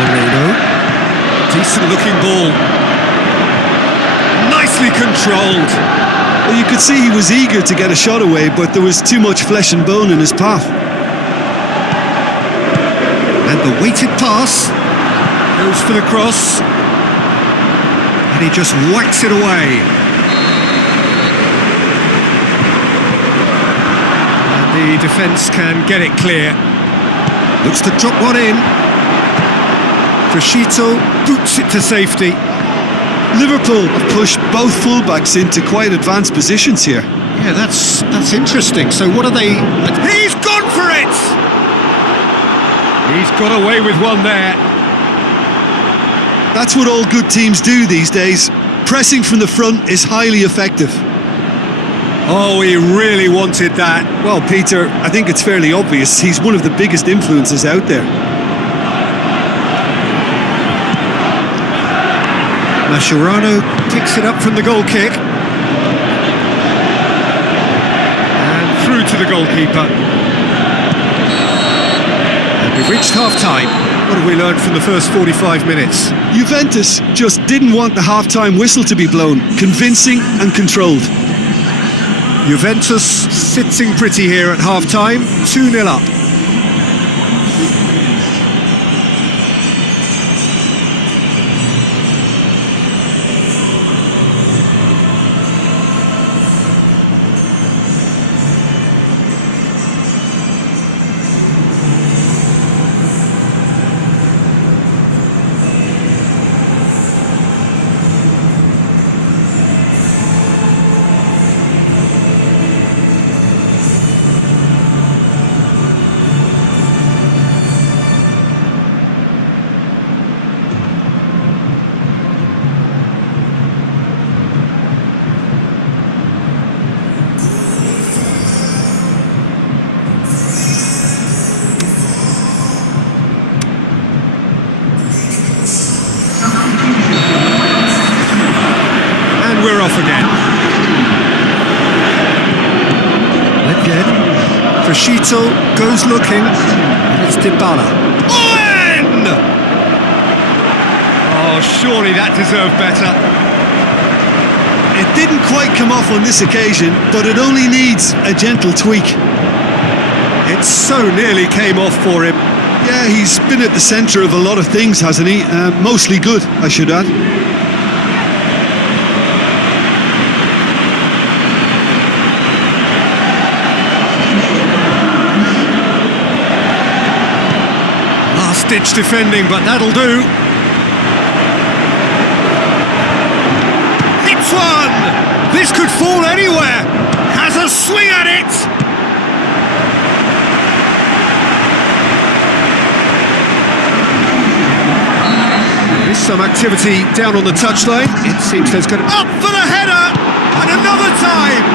Moreno, decent looking ball, nicely controlled. Well, you could see he was eager to get a shot away, but there was too much flesh and bone in his path. And the weighted pass goes for the cross, and he just whacks it away. And the defence can get it clear. Looks to drop one in. Crescito boots it to safety. Liverpool have pushed both fullbacks into quite advanced positions here. Yeah, that's interesting. So what are they... He's gone for it! He's got away with one there. That's what all good teams do these days. Pressing from the front is highly effective. Oh, he really wanted that. Well, Peter, I think it's fairly obvious he's one of the biggest influences out there. Mascherano picks it up from the goal kick. And through to the goalkeeper. And we've reached half-time. What have we learned from the first 45 minutes? Juventus just didn't want the half-time whistle to be blown. Convincing and controlled. Juventus sitting pretty here at half-time, 2-0 up. We're off again. Again, Frashito goes looking. It's Dybala. Owen! Oh, surely that deserved better. It didn't quite come off on this occasion, but it only needs a gentle tweak. It so nearly came off for him. Yeah, he's been at the centre of a lot of things, hasn't he? Mostly good, I should add. Ditch defending, but that'll do. It's one! This could fall anywhere! Has a swing at it! There is some activity down on the touchline. It seems there's going to... Up for the header! And another time!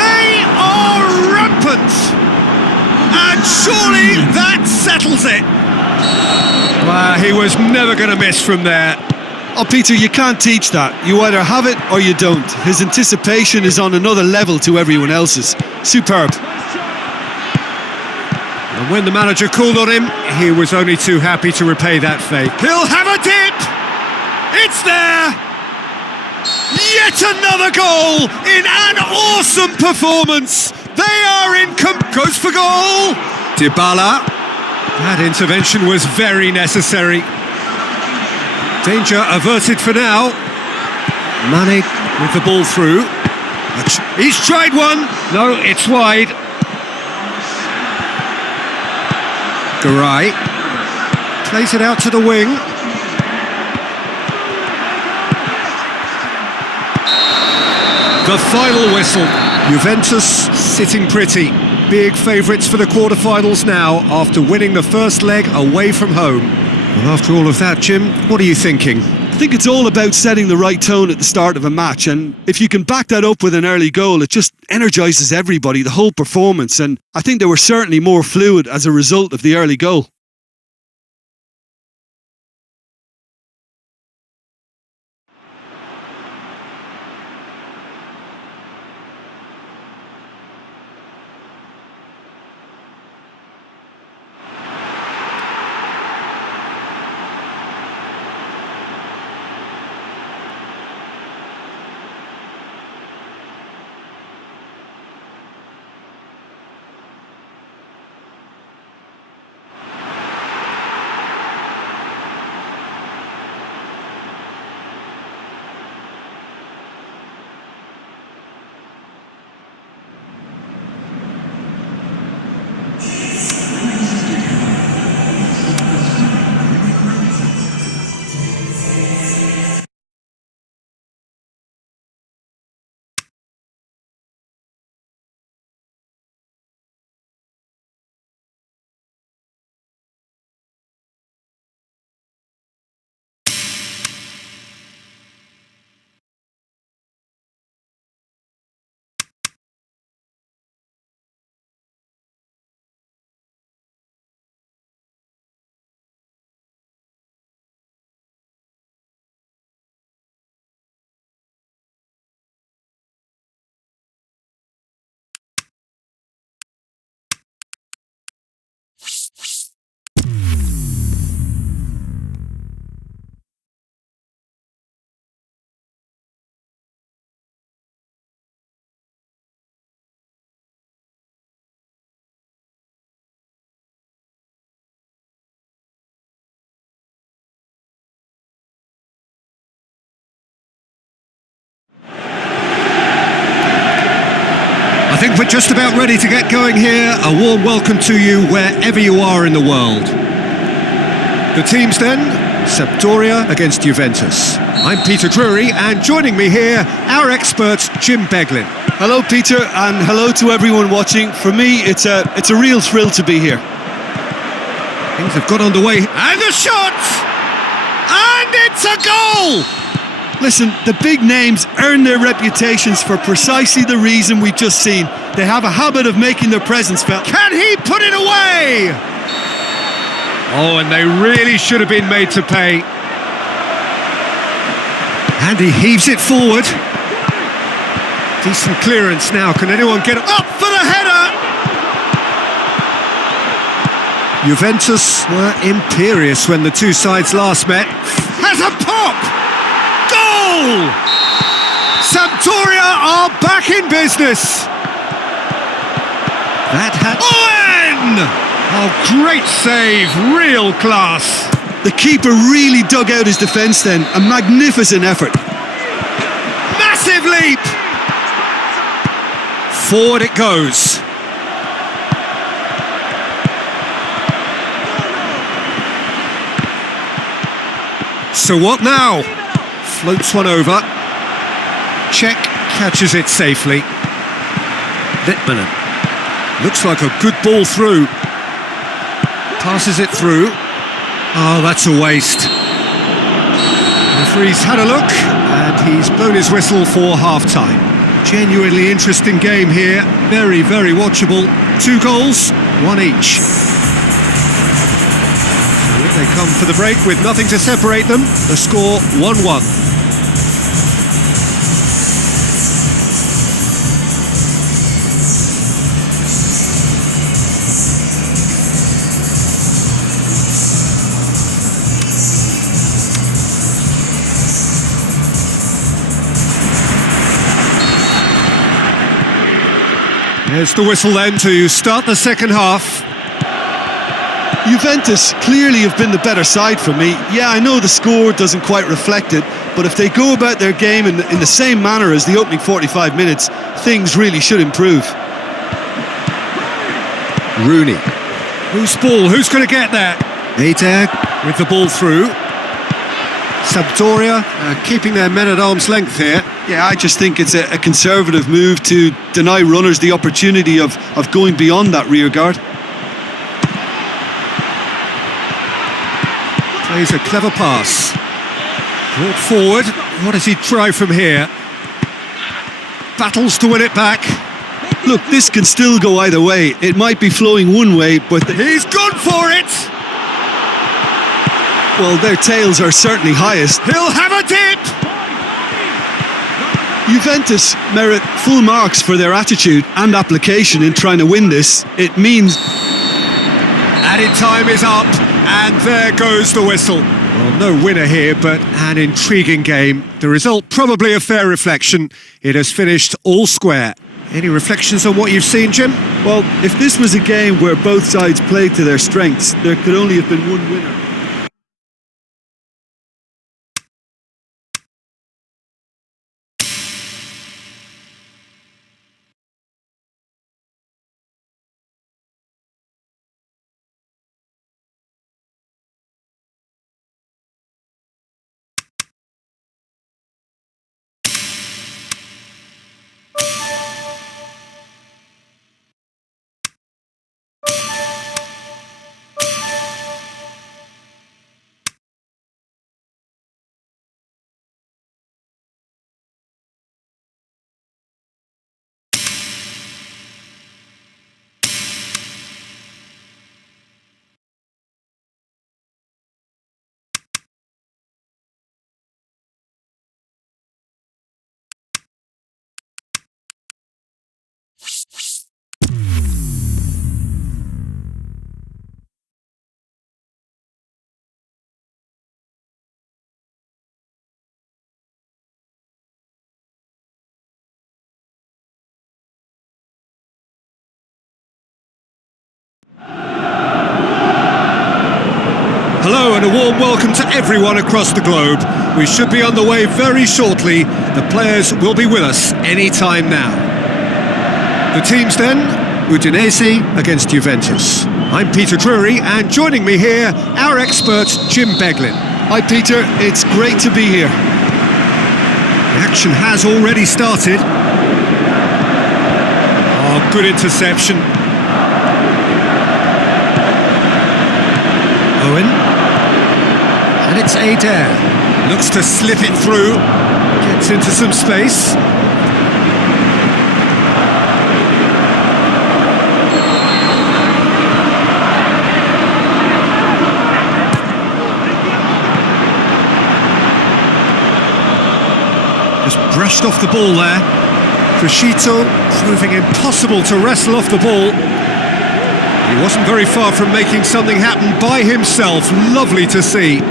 They are rampant! And surely that settles it! Well, he was never going to miss from there. Oh, Peter, you can't teach that. You either have it or you don't. His anticipation is on another level to everyone else's. Superb. And when the manager called on him, he was only too happy to repay that favour. He'll have a dip! It's there! Yet another goal in an awesome performance! They are in... Goes for goal! Dybala. That intervention was very necessary. Danger averted for now. Mane with the ball through. He's tried one. No, it's wide. Garay plays it out to the wing. The final whistle. Juventus sitting pretty. Big favourites for the quarter-finals now after winning the first leg away from home. Well, after all of that, Jim, what are you thinking? I think it's all about setting the right tone at the start of a match, and if you can back that up with an early goal, it just energises everybody, the whole performance, and I think they were certainly more fluid as a result of the early goal. I think we're just about ready to get going here. A warm welcome to you wherever you are in the world. The teams then, Sampdoria against Juventus. I'm Peter Drury, and joining me here, our expert Jim Beglin. Hello, Peter, and hello to everyone watching. For me, it's a real thrill to be here. Things have got underway, and a shot! And it's a goal! Listen, the big names earn their reputations for precisely the reason we've just seen. They have a habit of making their presence felt. Can he put it away? Oh, and they really should have been made to pay. And he heaves it forward. Decent clearance now. Can anyone get up for the header? Juventus were imperious when the two sides last met. Has a pop! Goal! Sampdoria are back in business. That had... Owen! Oh, great save, real class. The keeper really dug out his defence then. A magnificent effort. Massive leap! Forward it goes. So what now? Floats one over. Czech catches it safely. Littmanen. Looks like a good ball through. Passes it through. Oh, that's a waste. The referee's had a look, and he's blown his whistle for half-time. Genuinely interesting game here. Very, very watchable. 2 goals, 1 each. So they come for the break with nothing to separate them. The score 1-1. There's the whistle then to start the second half. Juventus clearly have been the better side for me. Yeah, I know the score doesn't quite reflect it, but if they go about their game in the same manner as the opening 45 minutes, things really should improve. Rooney. Who's ball? Who's going to get that? Eder with the ball through. Sampdoria keeping their men at arm's length here. Yeah, I just think it's a conservative move to deny runners the opportunity of going beyond that rear guard. Plays a clever pass. Brought forward. What does he try from here? Battles to win it back. Look, this can still go either way. It might be flowing one way, but... He's gone for it! Well, their tails are certainly highest. He'll have a dip! Juventus merit full marks for their attitude and application in trying to win this. It means... Added time is up, and there goes the whistle. Well, no winner here, but an intriguing game. The result probably a fair reflection. It has finished all square. Any reflections on what you've seen, Jim? Well, if this was a game where both sides played to their strengths, there could only have been one winner. warm welcome to everyone across the globe. We should be on the way very shortly. The players will be with us any time now. The teams then, Udinese against Juventus. I'm Peter Drury, and joining me here, our expert Jim Beglin. Hi Peter, it's great to be here. The action has already started. Oh, good interception. Owen. And it's Adair. Looks to slip it through. Gets into some space. Just brushed off the ball there. Crescito proving impossible to wrestle off the ball. He wasn't very far from making something happen by himself. Lovely to see.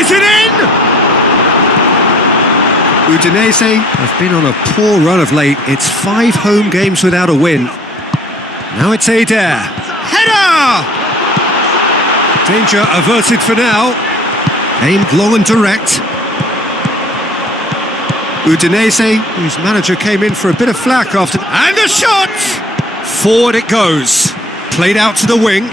Is it in? Udinese have been on a poor run of late. It's 5 home games without a win. Now it's Adair. Header! Danger averted for now. Aimed long and direct. Udinese, whose manager came in for a bit of flack after... And a shot! Forward it goes. Played out to the wing.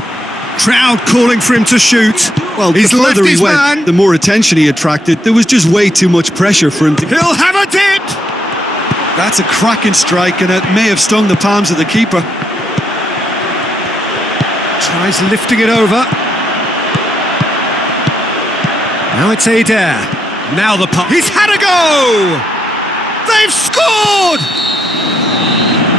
Crowd calling for him to shoot. Well, he's the further left he his went, man. the more attention he attracted. There was just way too much pressure for him to... He'll have a dip! That's a cracking strike, and it may have stung the palms of the keeper. Tries lifting it over. Now it's Adair. Now the puck. He's had a go! They've scored!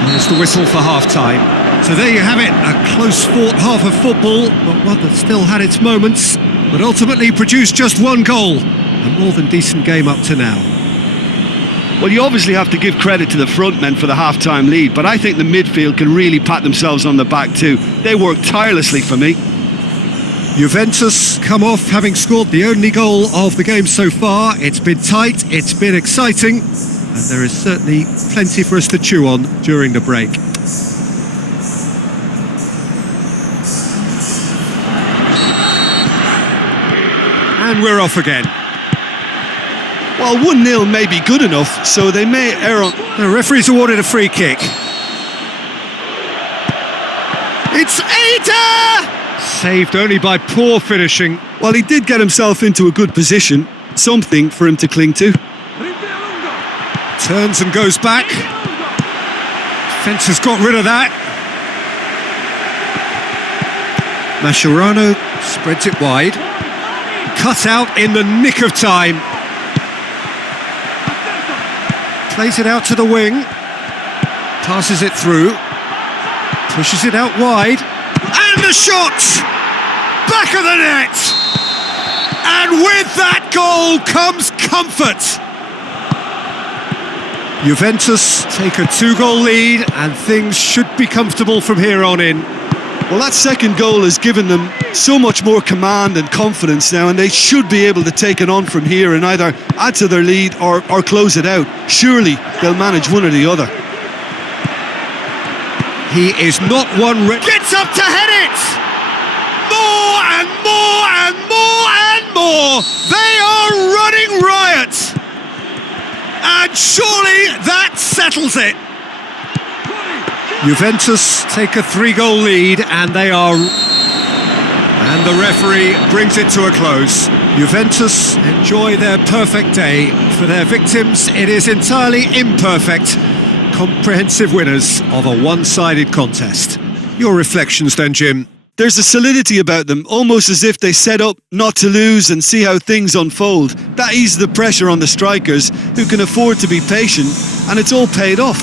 There's the whistle for half-time. So there you have it, a close-fought half of football, but one that still had its moments, but ultimately produced just 1 goal. A more than decent game up to now. Well, you obviously have to give credit to the front men for the half-time lead, but I think the midfield can really pat themselves on the back too. They worked tirelessly for me. Juventus come off having scored the only goal of the game so far. It's been tight, it's been exciting, and there is certainly plenty for us to chew on during the break. And we're off again. Well, 1-0 may be good enough, so they may err on... The referee's awarded a free kick. It's Adair! Saved only by poor finishing. Well, he did get himself into a good position, something for him to cling to. Turns and goes back. Defence has got rid of that. Mascherano spreads it wide. Cut out in the nick of time. Plays it out to the wing. Passes it through. Pushes it out wide. And the shot! Back of the net! And with that goal comes comfort. Juventus take a 2-goal lead, and things should be comfortable from here on in. Well, that second goal has given them so much more command and confidence now, and they should be able to take it on from here and either add to their lead or close it out. Surely they'll manage one or the other. He is not one... Gets up to head it! More and more and more and more! They are running riot! And surely that settles it! Juventus take a 3-goal lead, and they are... And the referee brings it to a close. Juventus enjoy their perfect day. For their victims, it is entirely imperfect. Comprehensive winners of a one-sided contest. Your reflections then, Jim? There's a solidity about them, almost as if they set up not to lose and see how things unfold. That eases the pressure on the strikers, who can afford to be patient, and it's all paid off.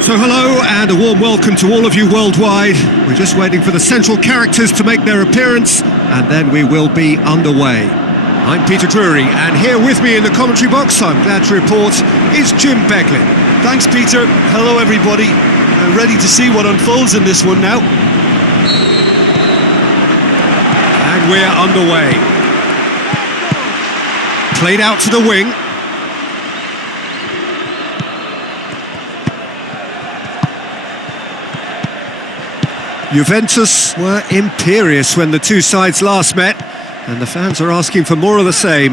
So hello and a warm welcome to all of you worldwide. We're just waiting for the central characters to make their appearance and then we will be underway. I'm Peter Drury and here with me in the commentary box, I'm glad to report, is Jim Beglin. Thanks, Peter. Hello, everybody. Ready to see what unfolds in this one now. And we're underway. Played out to the wing. Juventus were imperious when the two sides last met, and the fans are asking for more of the same.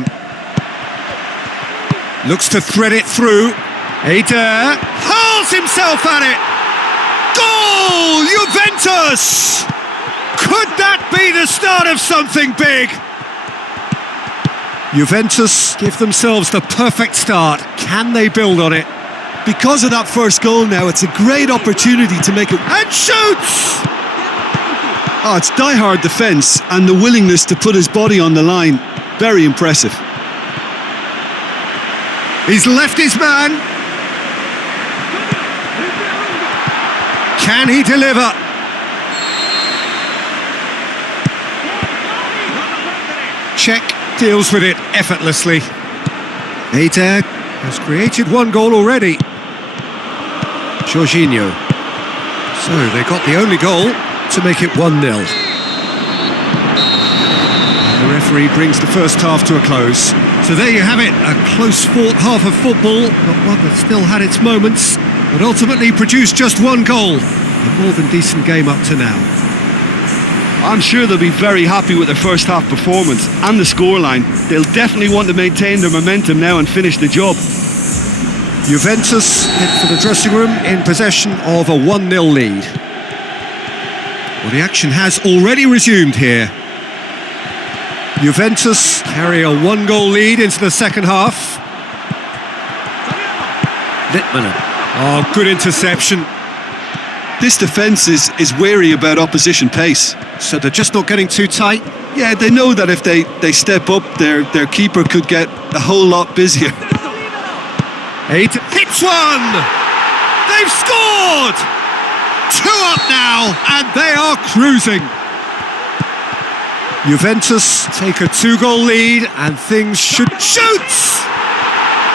Looks to thread it through. Eder hurls himself at it! Goal! Juventus! Could that be the start of something big? Juventus give themselves the perfect start. Can they build on it? Because of that first goal now, it's a great opportunity to make it... And shoots! Oh, it's die-hard defence and the willingness to put his body on the line. Very impressive. He's left his man. Can he deliver? Czech deals with it effortlessly. Eder has created one goal already. Jorginho. So they got the only goal to make it 1-0. And the referee brings the first half to a close. So there you have it, a close-fought half of football, but one that still had its moments, but ultimately produced just one goal. A more than decent game up to now. I'm sure they'll be very happy with their first half performance and the scoreline. They'll definitely want to maintain their momentum now and finish the job. Juventus head for the dressing room in possession of a 1-0 lead. Well, the action has already resumed here. Juventus carry a 1-goal lead into the second half. Littmanen. Oh, good interception. This defence is wary about opposition pace. So they're just not getting too tight? Yeah, they know that if they step up, their keeper could get a whole lot busier. Eder hits one! They've scored! 2 up now, and they are cruising. Juventus take a 2-goal lead, and things should... Shoots!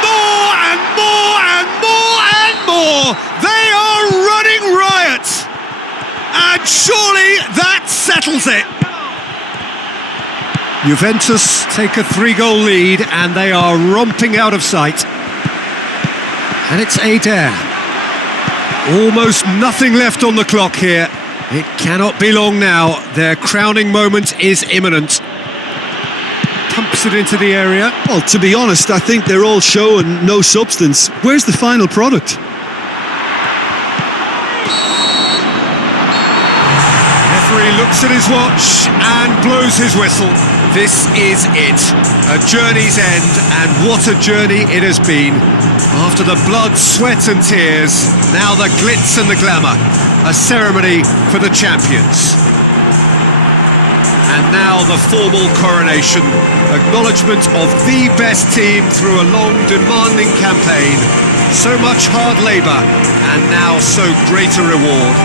More and more and more and more! They are running riot! And surely that settles it! Juventus take a 3-goal lead, and they are romping out of sight. And it's Eder. Almost nothing left on the clock here. It cannot be long now. Their crowning moment is imminent. Pumps it into the area. Well, to be honest, I think they're all show and no substance. Where's the final product? Referee looks at his watch and blows his whistle. This is it. A journey's end, and what a journey it has been. After the blood, sweat and tears, now the glitz and the glamour. A ceremony for the champions. And now the formal coronation. Acknowledgement of the best team through a long, demanding campaign. So much hard labour, and now so great a reward.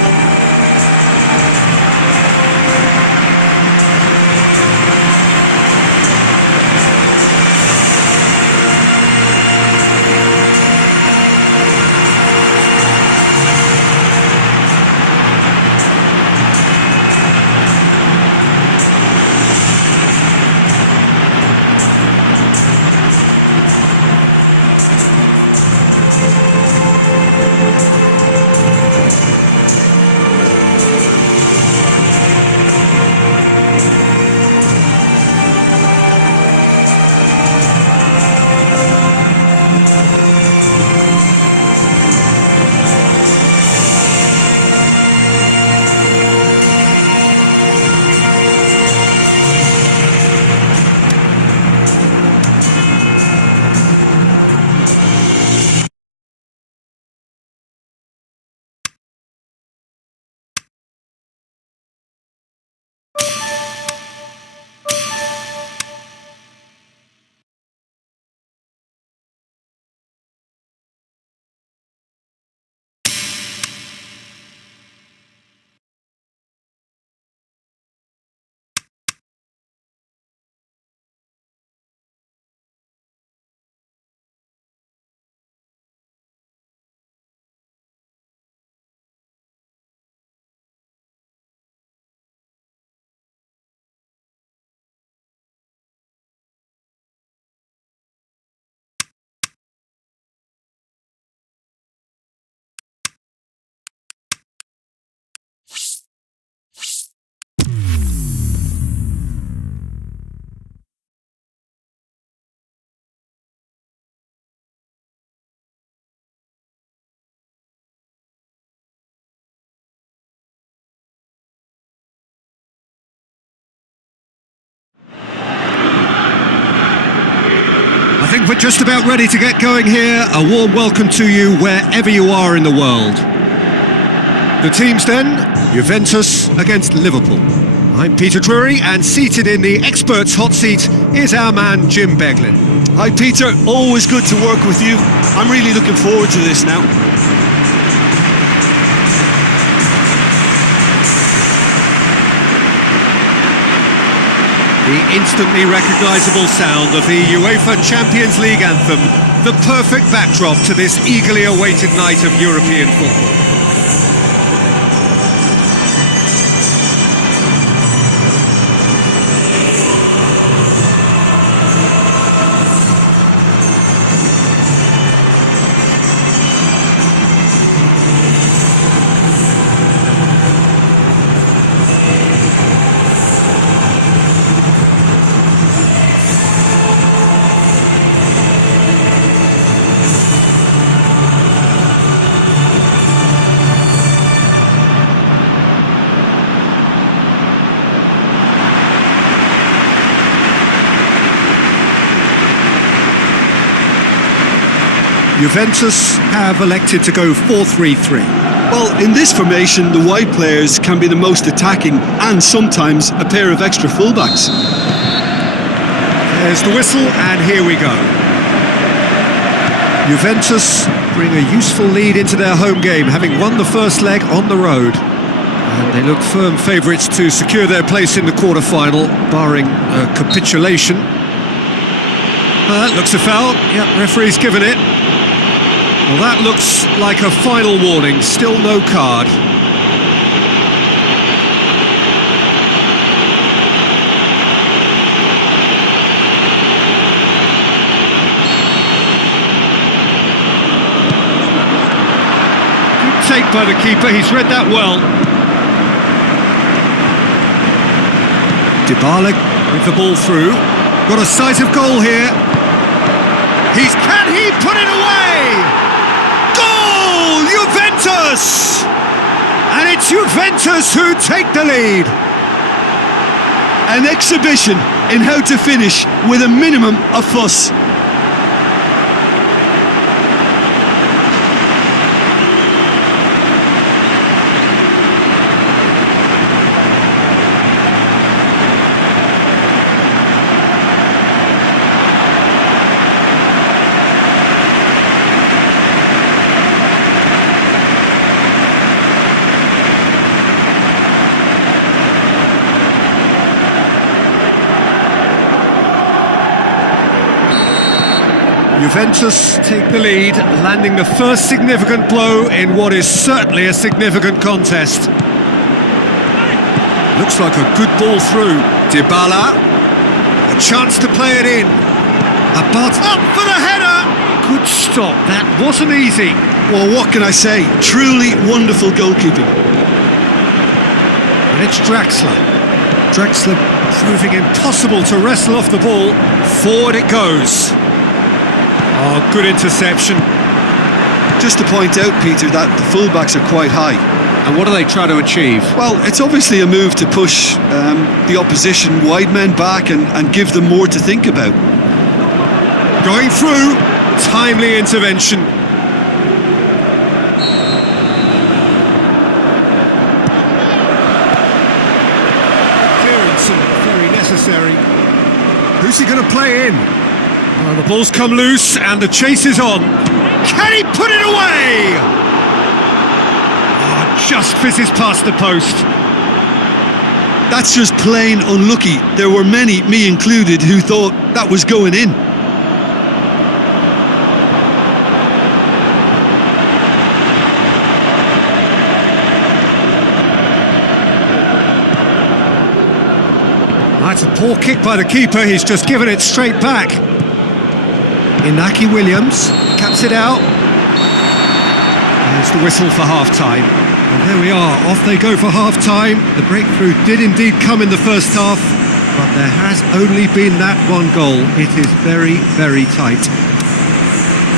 think we're just about ready to get going here. A warm welcome to you wherever you are in the world. The teams then, Juventus against Liverpool. I'm Peter Drury, and seated in the experts' hot seat is our man Jim Beglin. Hi Peter, always good to work with you. I'm really looking forward to this now. The instantly recognisable sound of the UEFA Champions League anthem, the perfect backdrop to this eagerly awaited night of European football. Juventus have elected to go 4-3-3. Well, in this formation, the wide players can be the most attacking and sometimes a pair of extra fullbacks. There's the whistle, and here we go. Juventus bring a useful lead into their home game, having won the first leg on the road. And they look firm favourites to secure their place in the quarter-final, barring a capitulation. Looks a foul. Yep, referee's given it. Well, that looks like a final warning, still no card. Good take by the keeper, he's read that well. Dybala with the ball through. Got a sight of goal here. Can he put it away? Juventus! And it's Juventus who take the lead. An exhibition in how to finish with a minimum of fuss. Juventus take the lead, landing the first significant blow in what is certainly a significant contest. Looks like a good ball through. Dybala, a chance to play it in. Abad up for the header! Good stop, that wasn't easy. Well, what can I say? Truly wonderful goalkeeping. And it's Draxler. Draxler proving impossible to wrestle off the ball. Forward it goes. Oh, good interception. Just to point out, Peter, that the fullbacks are quite high. And what do they try to achieve? Well, it's obviously a move to push the opposition wide men back and give them more to think about. Going through, timely intervention. Clearance and very necessary. Who's he going to play in? Well, the ball's come loose and the chase is on. Can he put it away? Oh, just fizzes past the post. That's just plain unlucky. There were many, me included, who thought that was going in. That's a poor kick by the keeper, he's just given it straight back. Inaki Williams caps it out. There's the whistle for half-time. And there we are, off they go for half-time. The breakthrough did indeed come in the first half, but there has only been that one goal. It is very, very tight.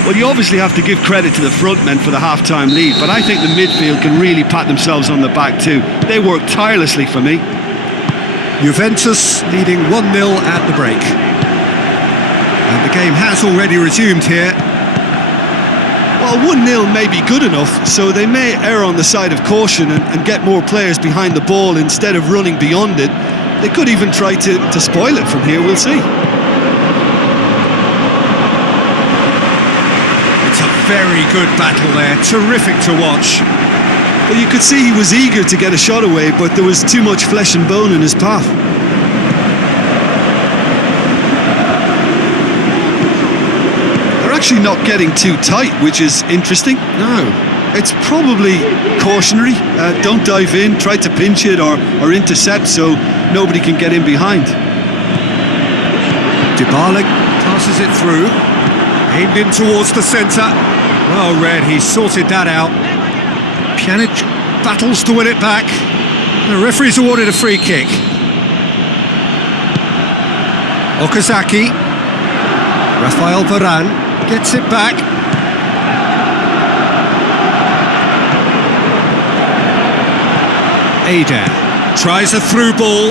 Well, you obviously have to give credit to the front men for the half-time lead, but I think the midfield can really pat themselves on the back too. They worked tirelessly for me. Juventus leading 1-0 at the break. And the game has already resumed here. Well, 1-0 may be good enough, so they may err on the side of caution and get more players behind the ball instead of running beyond it. They could even try to spoil it from here, we'll see. It's a very good battle there, terrific to watch. Well, you could see he was eager to get a shot away, but there was too much flesh and bone in his path. Actually not getting too tight, which is interesting. No. It's probably cautionary. Don't dive in, try to pinch it or intercept so nobody can get in behind. Dybala passes it through, aimed in towards the centre. Well read, he sorted that out. Pjanic battles to win it back. The referee's awarded a free kick. Okazaki, Rafael Varane gets it back. Ada tries a through ball.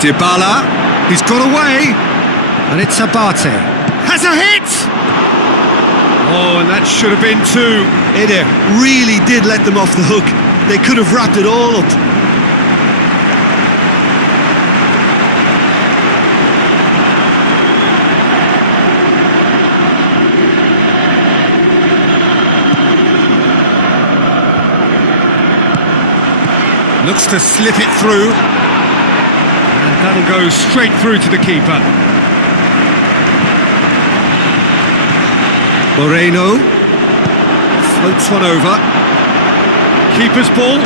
Dybala, he's got away. And it's Abate. Has a hit! Oh, and that should have been two. Ada really did let them off the hook. They could have wrapped it all up. Looks to slip it through, and that'll go straight through to the keeper. Moreno floats one over. Keeper's ball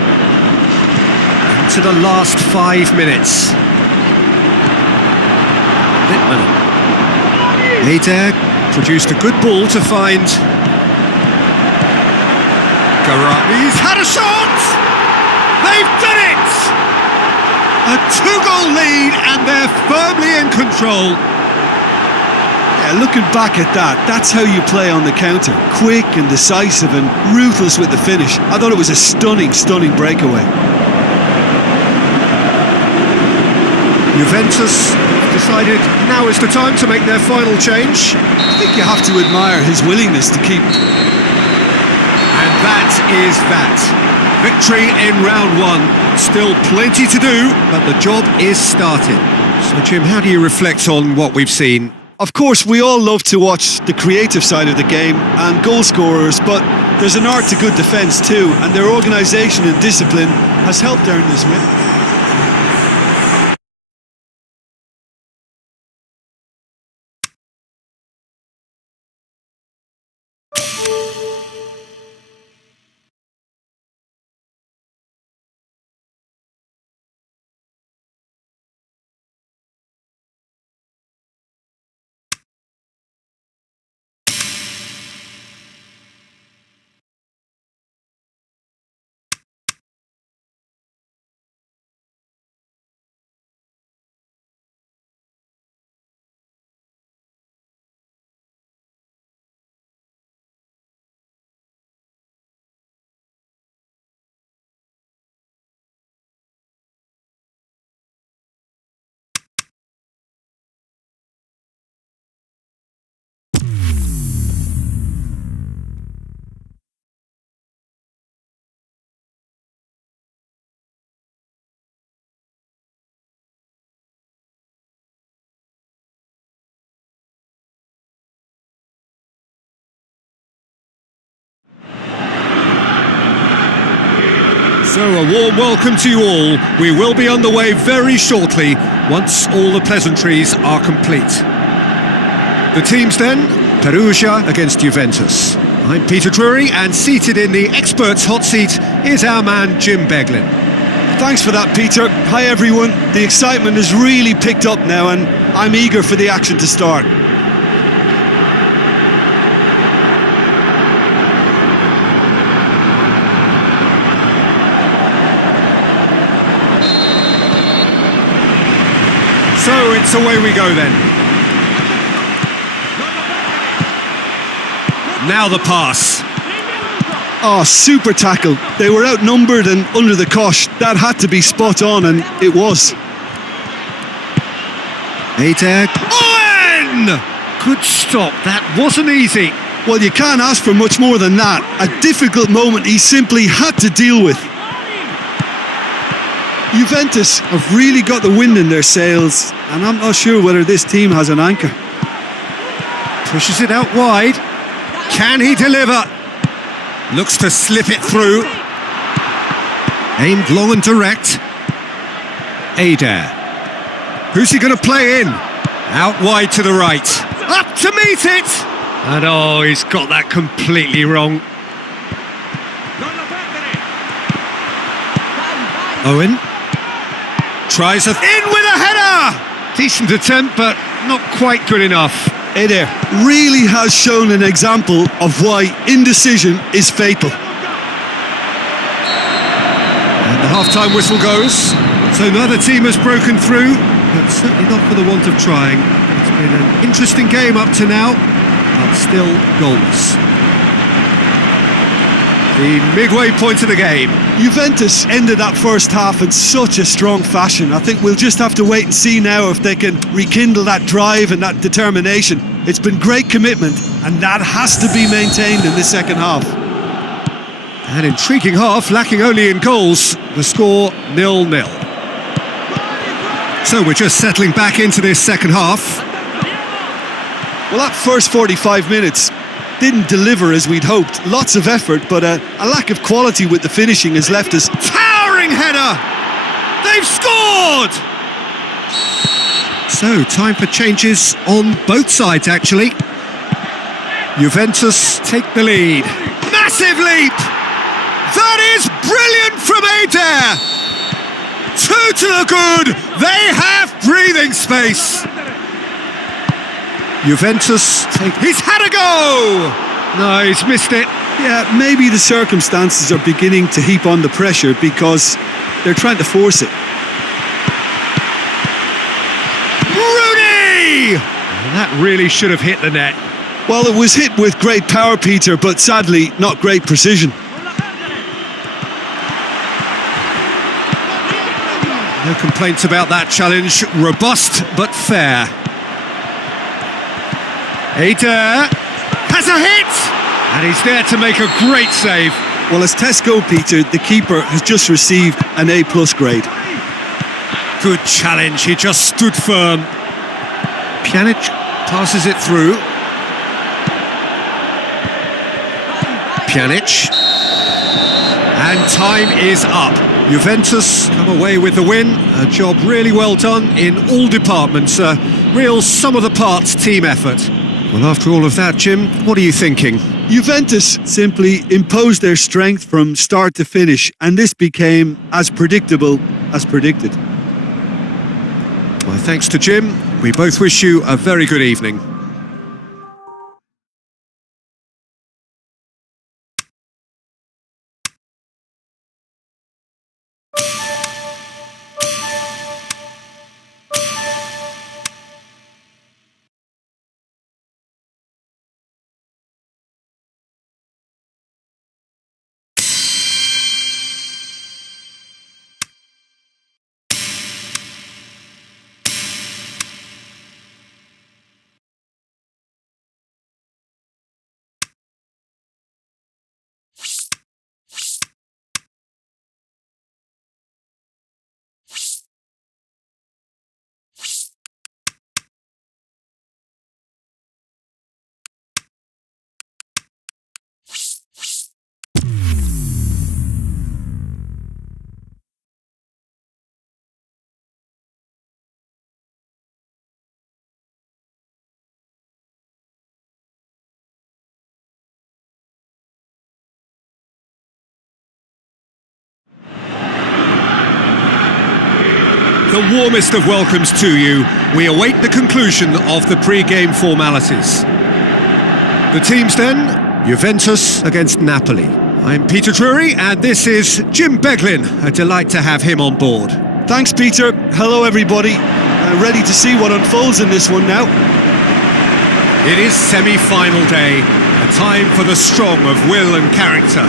into the last 5 minutes. Littman. Eder produced a good ball to find Garra. He's had a shot! They've done it! A 2-goal lead and they're firmly in control. Yeah, looking back at that, that's how you play on the counter. Quick and decisive and ruthless with the finish. I thought it was a stunning, stunning breakaway. Juventus decided now is the time to make their final change. I think you have to admire his willingness to keep. And that is that. Victory in round one. Still plenty to do, but the job is started. So, Jim, how do you reflect on what we've seen? Of course, we all love to watch the creative side of the game and goal scorers, but there's an art to good defence too, and their organisation and discipline has helped earn this win. So a warm welcome to you all. We will be underway very shortly once all the pleasantries are complete. The teams then, Perugia against Juventus. I'm Peter Drury, and seated in the experts' hot seat is our man Jim Beglin. Thanks for that, Peter. Hi everyone. The excitement has really picked up now and I'm eager for the action to start. So it's away we go then. Now the pass. Oh, super tackle. They were outnumbered and under the cosh. That had to be spot on, and it was. Eder. Owen! Good stop, that wasn't easy. Well, you can't ask for much more than that. A difficult moment he simply had to deal with. Juventus have really got the wind in their sails, and I'm not sure whether this team has an anchor. Pushes it out wide. Can he deliver? Looks to slip it through. Aimed long and direct. Adair. Who's he going to play in? Out wide to the right. Up to meet it! And oh, he's got that completely wrong. Owen. Tries in with a header! Decent attempt, but not quite good enough. Adair really has shown an example of why indecision is fatal. And the half-time whistle goes. So neither team has broken through, but certainly not for the want of trying. It's been an interesting game up to now, but still goalless. The midway point of the game. Juventus ended that first half in such a strong fashion. I think we'll just have to wait and see now if they can rekindle that drive and that determination. It's been great commitment, and that has to be maintained in the second half. An intriguing half, lacking only in goals. The score 0-0. So we're just settling back into this second half. Well, that first 45 minutes didn't deliver as we'd hoped. Lots of effort, but a lack of quality with the finishing has left us. Towering header! They've scored! So, time for changes on both sides, actually. Juventus take the lead. Massive leap! That is brilliant from Adair! 2 to the good! They have breathing space! Juventus take... He's had a go! No, he's missed it. Yeah, maybe the circumstances are beginning to heap on the pressure because they're trying to force it. Rooney! And that really should have hit the net. Well, it was hit with great power, Peter, but sadly, not great precision. No complaints about that challenge. Robust, but fair. Adair has a hit! And he's there to make a great save. Well, as tests go, Peter, the keeper has just received an A+ grade. Good challenge, he just stood firm. Pjanic passes it through. Pjanic. And time is up. Juventus come away with the win. A job really well done in all departments. A real sum-of-the-parts team effort. Well, after all of that, Jim, what are you thinking? Juventus simply imposed their strength from start to finish, and this became as predictable as predicted. Well, thanks to Jim. We both wish you a very good evening. The warmest of welcomes to you. We await the conclusion of the pre-game formalities. The teams then, Juventus against Napoli. I'm Peter Drury and this is Jim Beglin. A delight to have him on board. Thanks, Peter. Hello, everybody. Ready to see what unfolds in this one now. It is semi-final day, a time for the strong of will and character.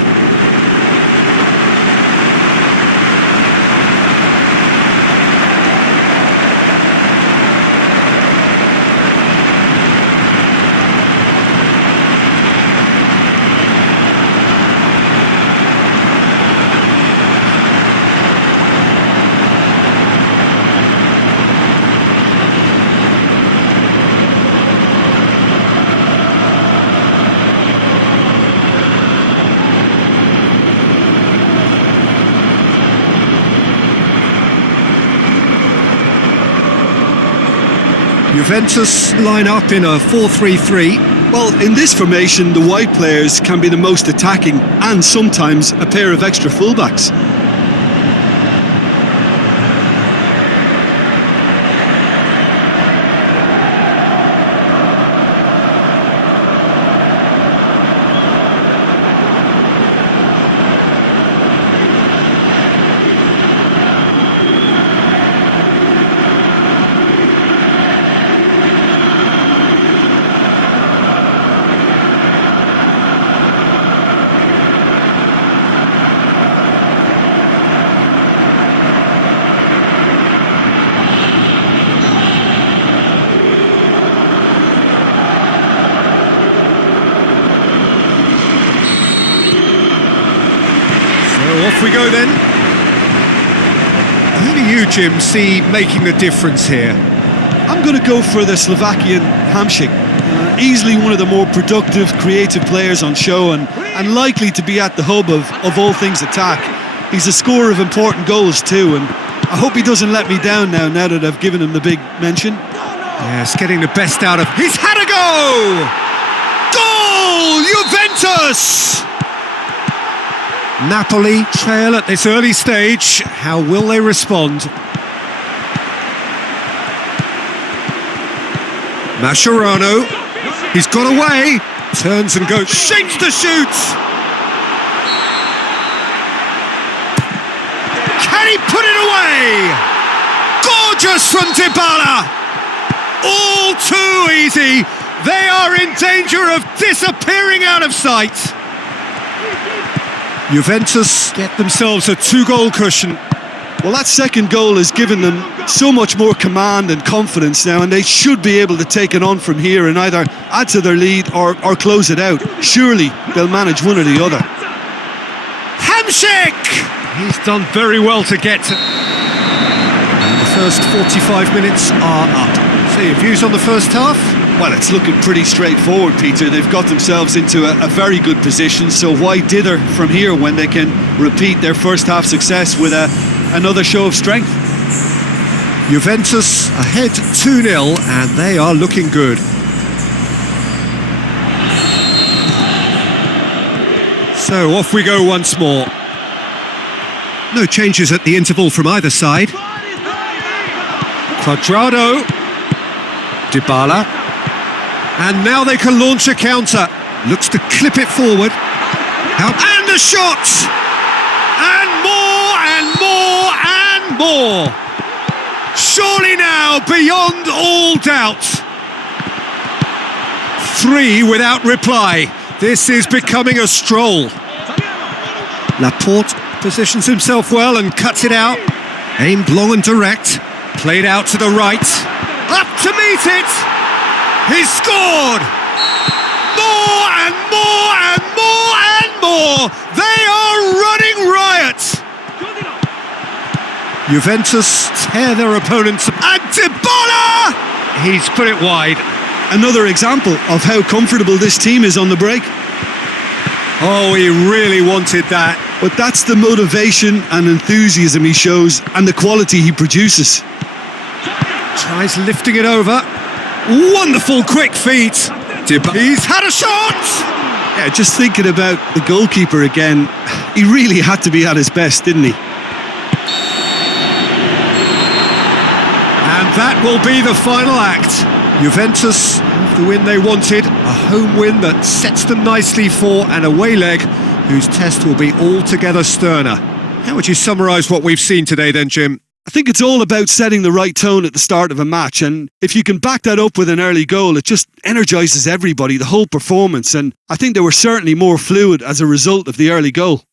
Juventus line up in a 4-3-3. Well, in this formation, the wide players can be the most attacking and sometimes a pair of extra fullbacks. Off we go then. Who do you, Jim, see making the difference here? I'm going to go for the Slovakian Hamšík. Easily one of the more productive, creative players on show and likely to be at the hub of all things attack. He's a scorer of important goals too, and I hope he doesn't let me down now that I've given him the big mention. Yes, getting the best out of... He's had a go! Goal! Juventus! Napoli trail at this early stage. How will they respond? Mascherano. He's got away. Turns and goes. Shapes to shoot. Can he put it away? Gorgeous from Dybala. All too easy. They are in danger of disappearing out of sight. Juventus get themselves a 2-goal cushion. Well, that second goal has given them so much more command and confidence now, and they should be able to take it on from here and either add to their lead or close it out. Surely they'll manage one or the other. Hamšík! He's done very well to get to... And the first 45 minutes are up. So your views on the first half? Well, it's looking pretty straightforward, Peter. They've got themselves into a very good position, so why dither from here when they can repeat their first half success with another show of strength? Juventus ahead 2-0 and they are looking good. So off we go once more. No changes at the interval from either side. Cuadrado. Dybala. And now they can launch a counter. Looks to clip it forward. And a shot! And more and more and more! Surely now, beyond all doubt. 3 without reply. This is becoming a stroll. Laporte positions himself well and cuts it out. Aimed long and direct. Played out to the right. Up to meet it! He's scored! More and more and more and more! They are running riot! Juventus tear their opponents. And Dybala! He's put it wide. Another example of how comfortable this team is on the break. Oh, he really wanted that. But that's the motivation and enthusiasm he shows and the quality he produces. Tries lifting it over. Wonderful quick feet. He's had a shot! Yeah, just thinking about the goalkeeper again, he really had to be at his best, didn't he? And that will be the final act. Juventus have the win they wanted, a home win that sets them nicely for an away leg whose test will be altogether sterner. How would you summarise what we've seen today then, Jim? I think it's all about setting the right tone at the start of a match, and if you can back that up with an early goal, it just energises everybody, the whole performance, and I think they were certainly more fluid as a result of the early goal.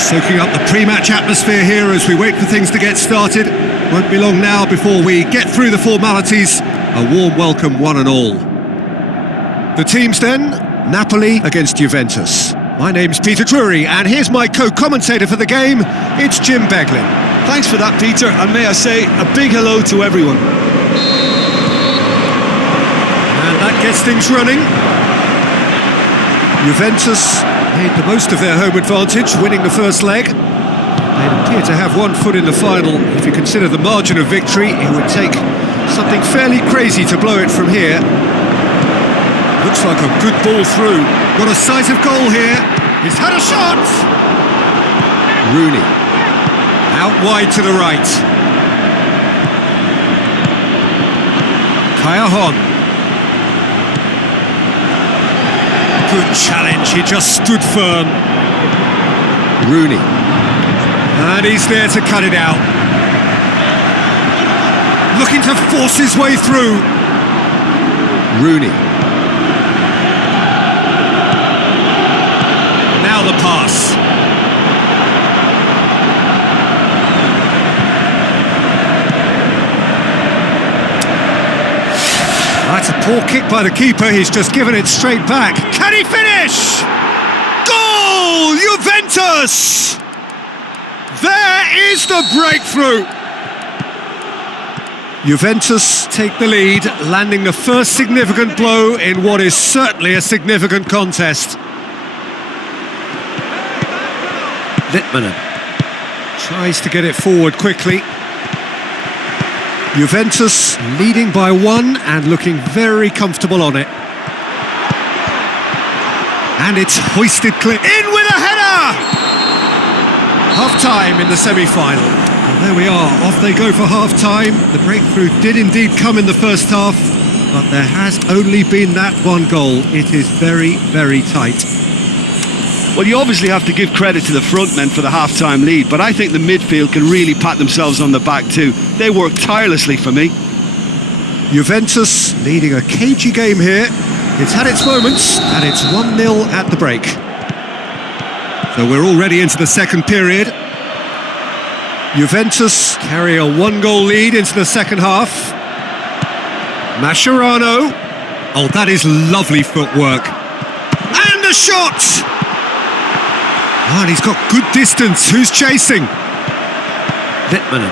Soaking up the pre-match atmosphere here as we wait for things to get started. Won't be long now before we get through the formalities. A warm welcome, one and all. The teams then, Napoli against Juventus. My name's Peter Drury, and here's my co-commentator for the game. It's Jim Beglin. Thanks for that, Peter, and may I say a big hello to everyone. And that gets things running. Juventus made the most of their home advantage, winning the first leg. They appear to have one foot in the final. If you consider the margin of victory, it would take something fairly crazy to blow it from here. Looks like a good ball through. Got a sight of goal here. He's had a shot! Rooney. Out wide to the right. Kaya-hon. Good challenge, he just stood firm. Rooney. And he's there to cut it out. Looking to force his way through. Rooney. Now the pass. That's a poor kick by the keeper, he's just given it straight back. Can he finish? Goal! Juventus! There is the breakthrough! Juventus take the lead, landing the first significant blow in what is certainly a significant contest. Littmanen tries to get it forward quickly. Juventus leading by one and looking very comfortable on it. And it's hoisted clear. In with a header! Half-time in the semi-final. And there we are, off they go for half-time. The breakthrough did indeed come in the first half, but there has only been that one goal. It is very, very tight. Well, you obviously have to give credit to the front men for the half-time lead, but I think the midfield can really pat themselves on the back too. They work tirelessly for me. Juventus leading a cagey game here. It's had its moments, and it's 1-0 at the break. So we're already into the second period. Juventus carry a one-goal lead into the second half. Mascherano. Oh, that is lovely footwork. And a shot! Oh, and he's got good distance. Who's chasing? Littmanen.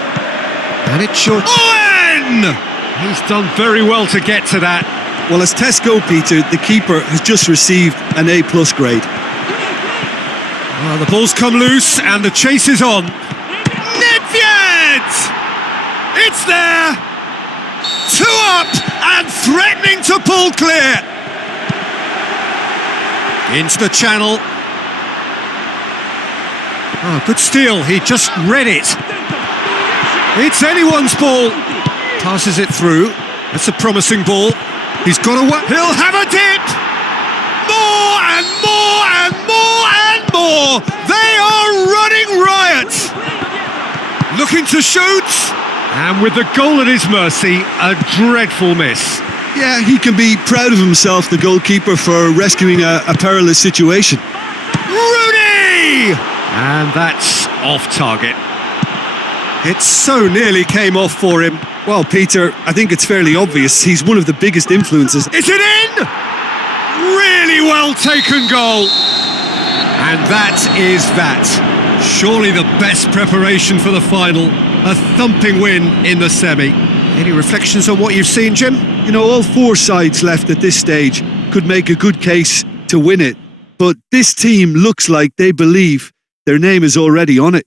And it's short. Owen! He's done very well to get to that. Well, as tests go, Peter, the keeper has just received an A+ grade. Well, the ball's come loose and the chase is on. Nedved! It's there! 2 up and threatening to pull clear. Into the channel. Oh, good steal, he just read it. It's anyone's ball. Passes it through. That's a promising ball. He's got a he'll have a dip! More and more and more and more! They are running riot! Looking to shoot, and with the goal at his mercy, a dreadful miss. Yeah, he can be proud of himself, the goalkeeper, for rescuing a perilous situation. Rooney! And that's off target. It so nearly came off for him. Well, Peter, I think it's fairly obvious he's one of the biggest influences. Is it in? Really well taken goal. And that is that. Surely the best preparation for the final. A thumping win in the semi. Any reflections on what you've seen, Jim? You know, all 4 sides left at this stage could make a good case to win it. But this team looks like they believe their name is already on it.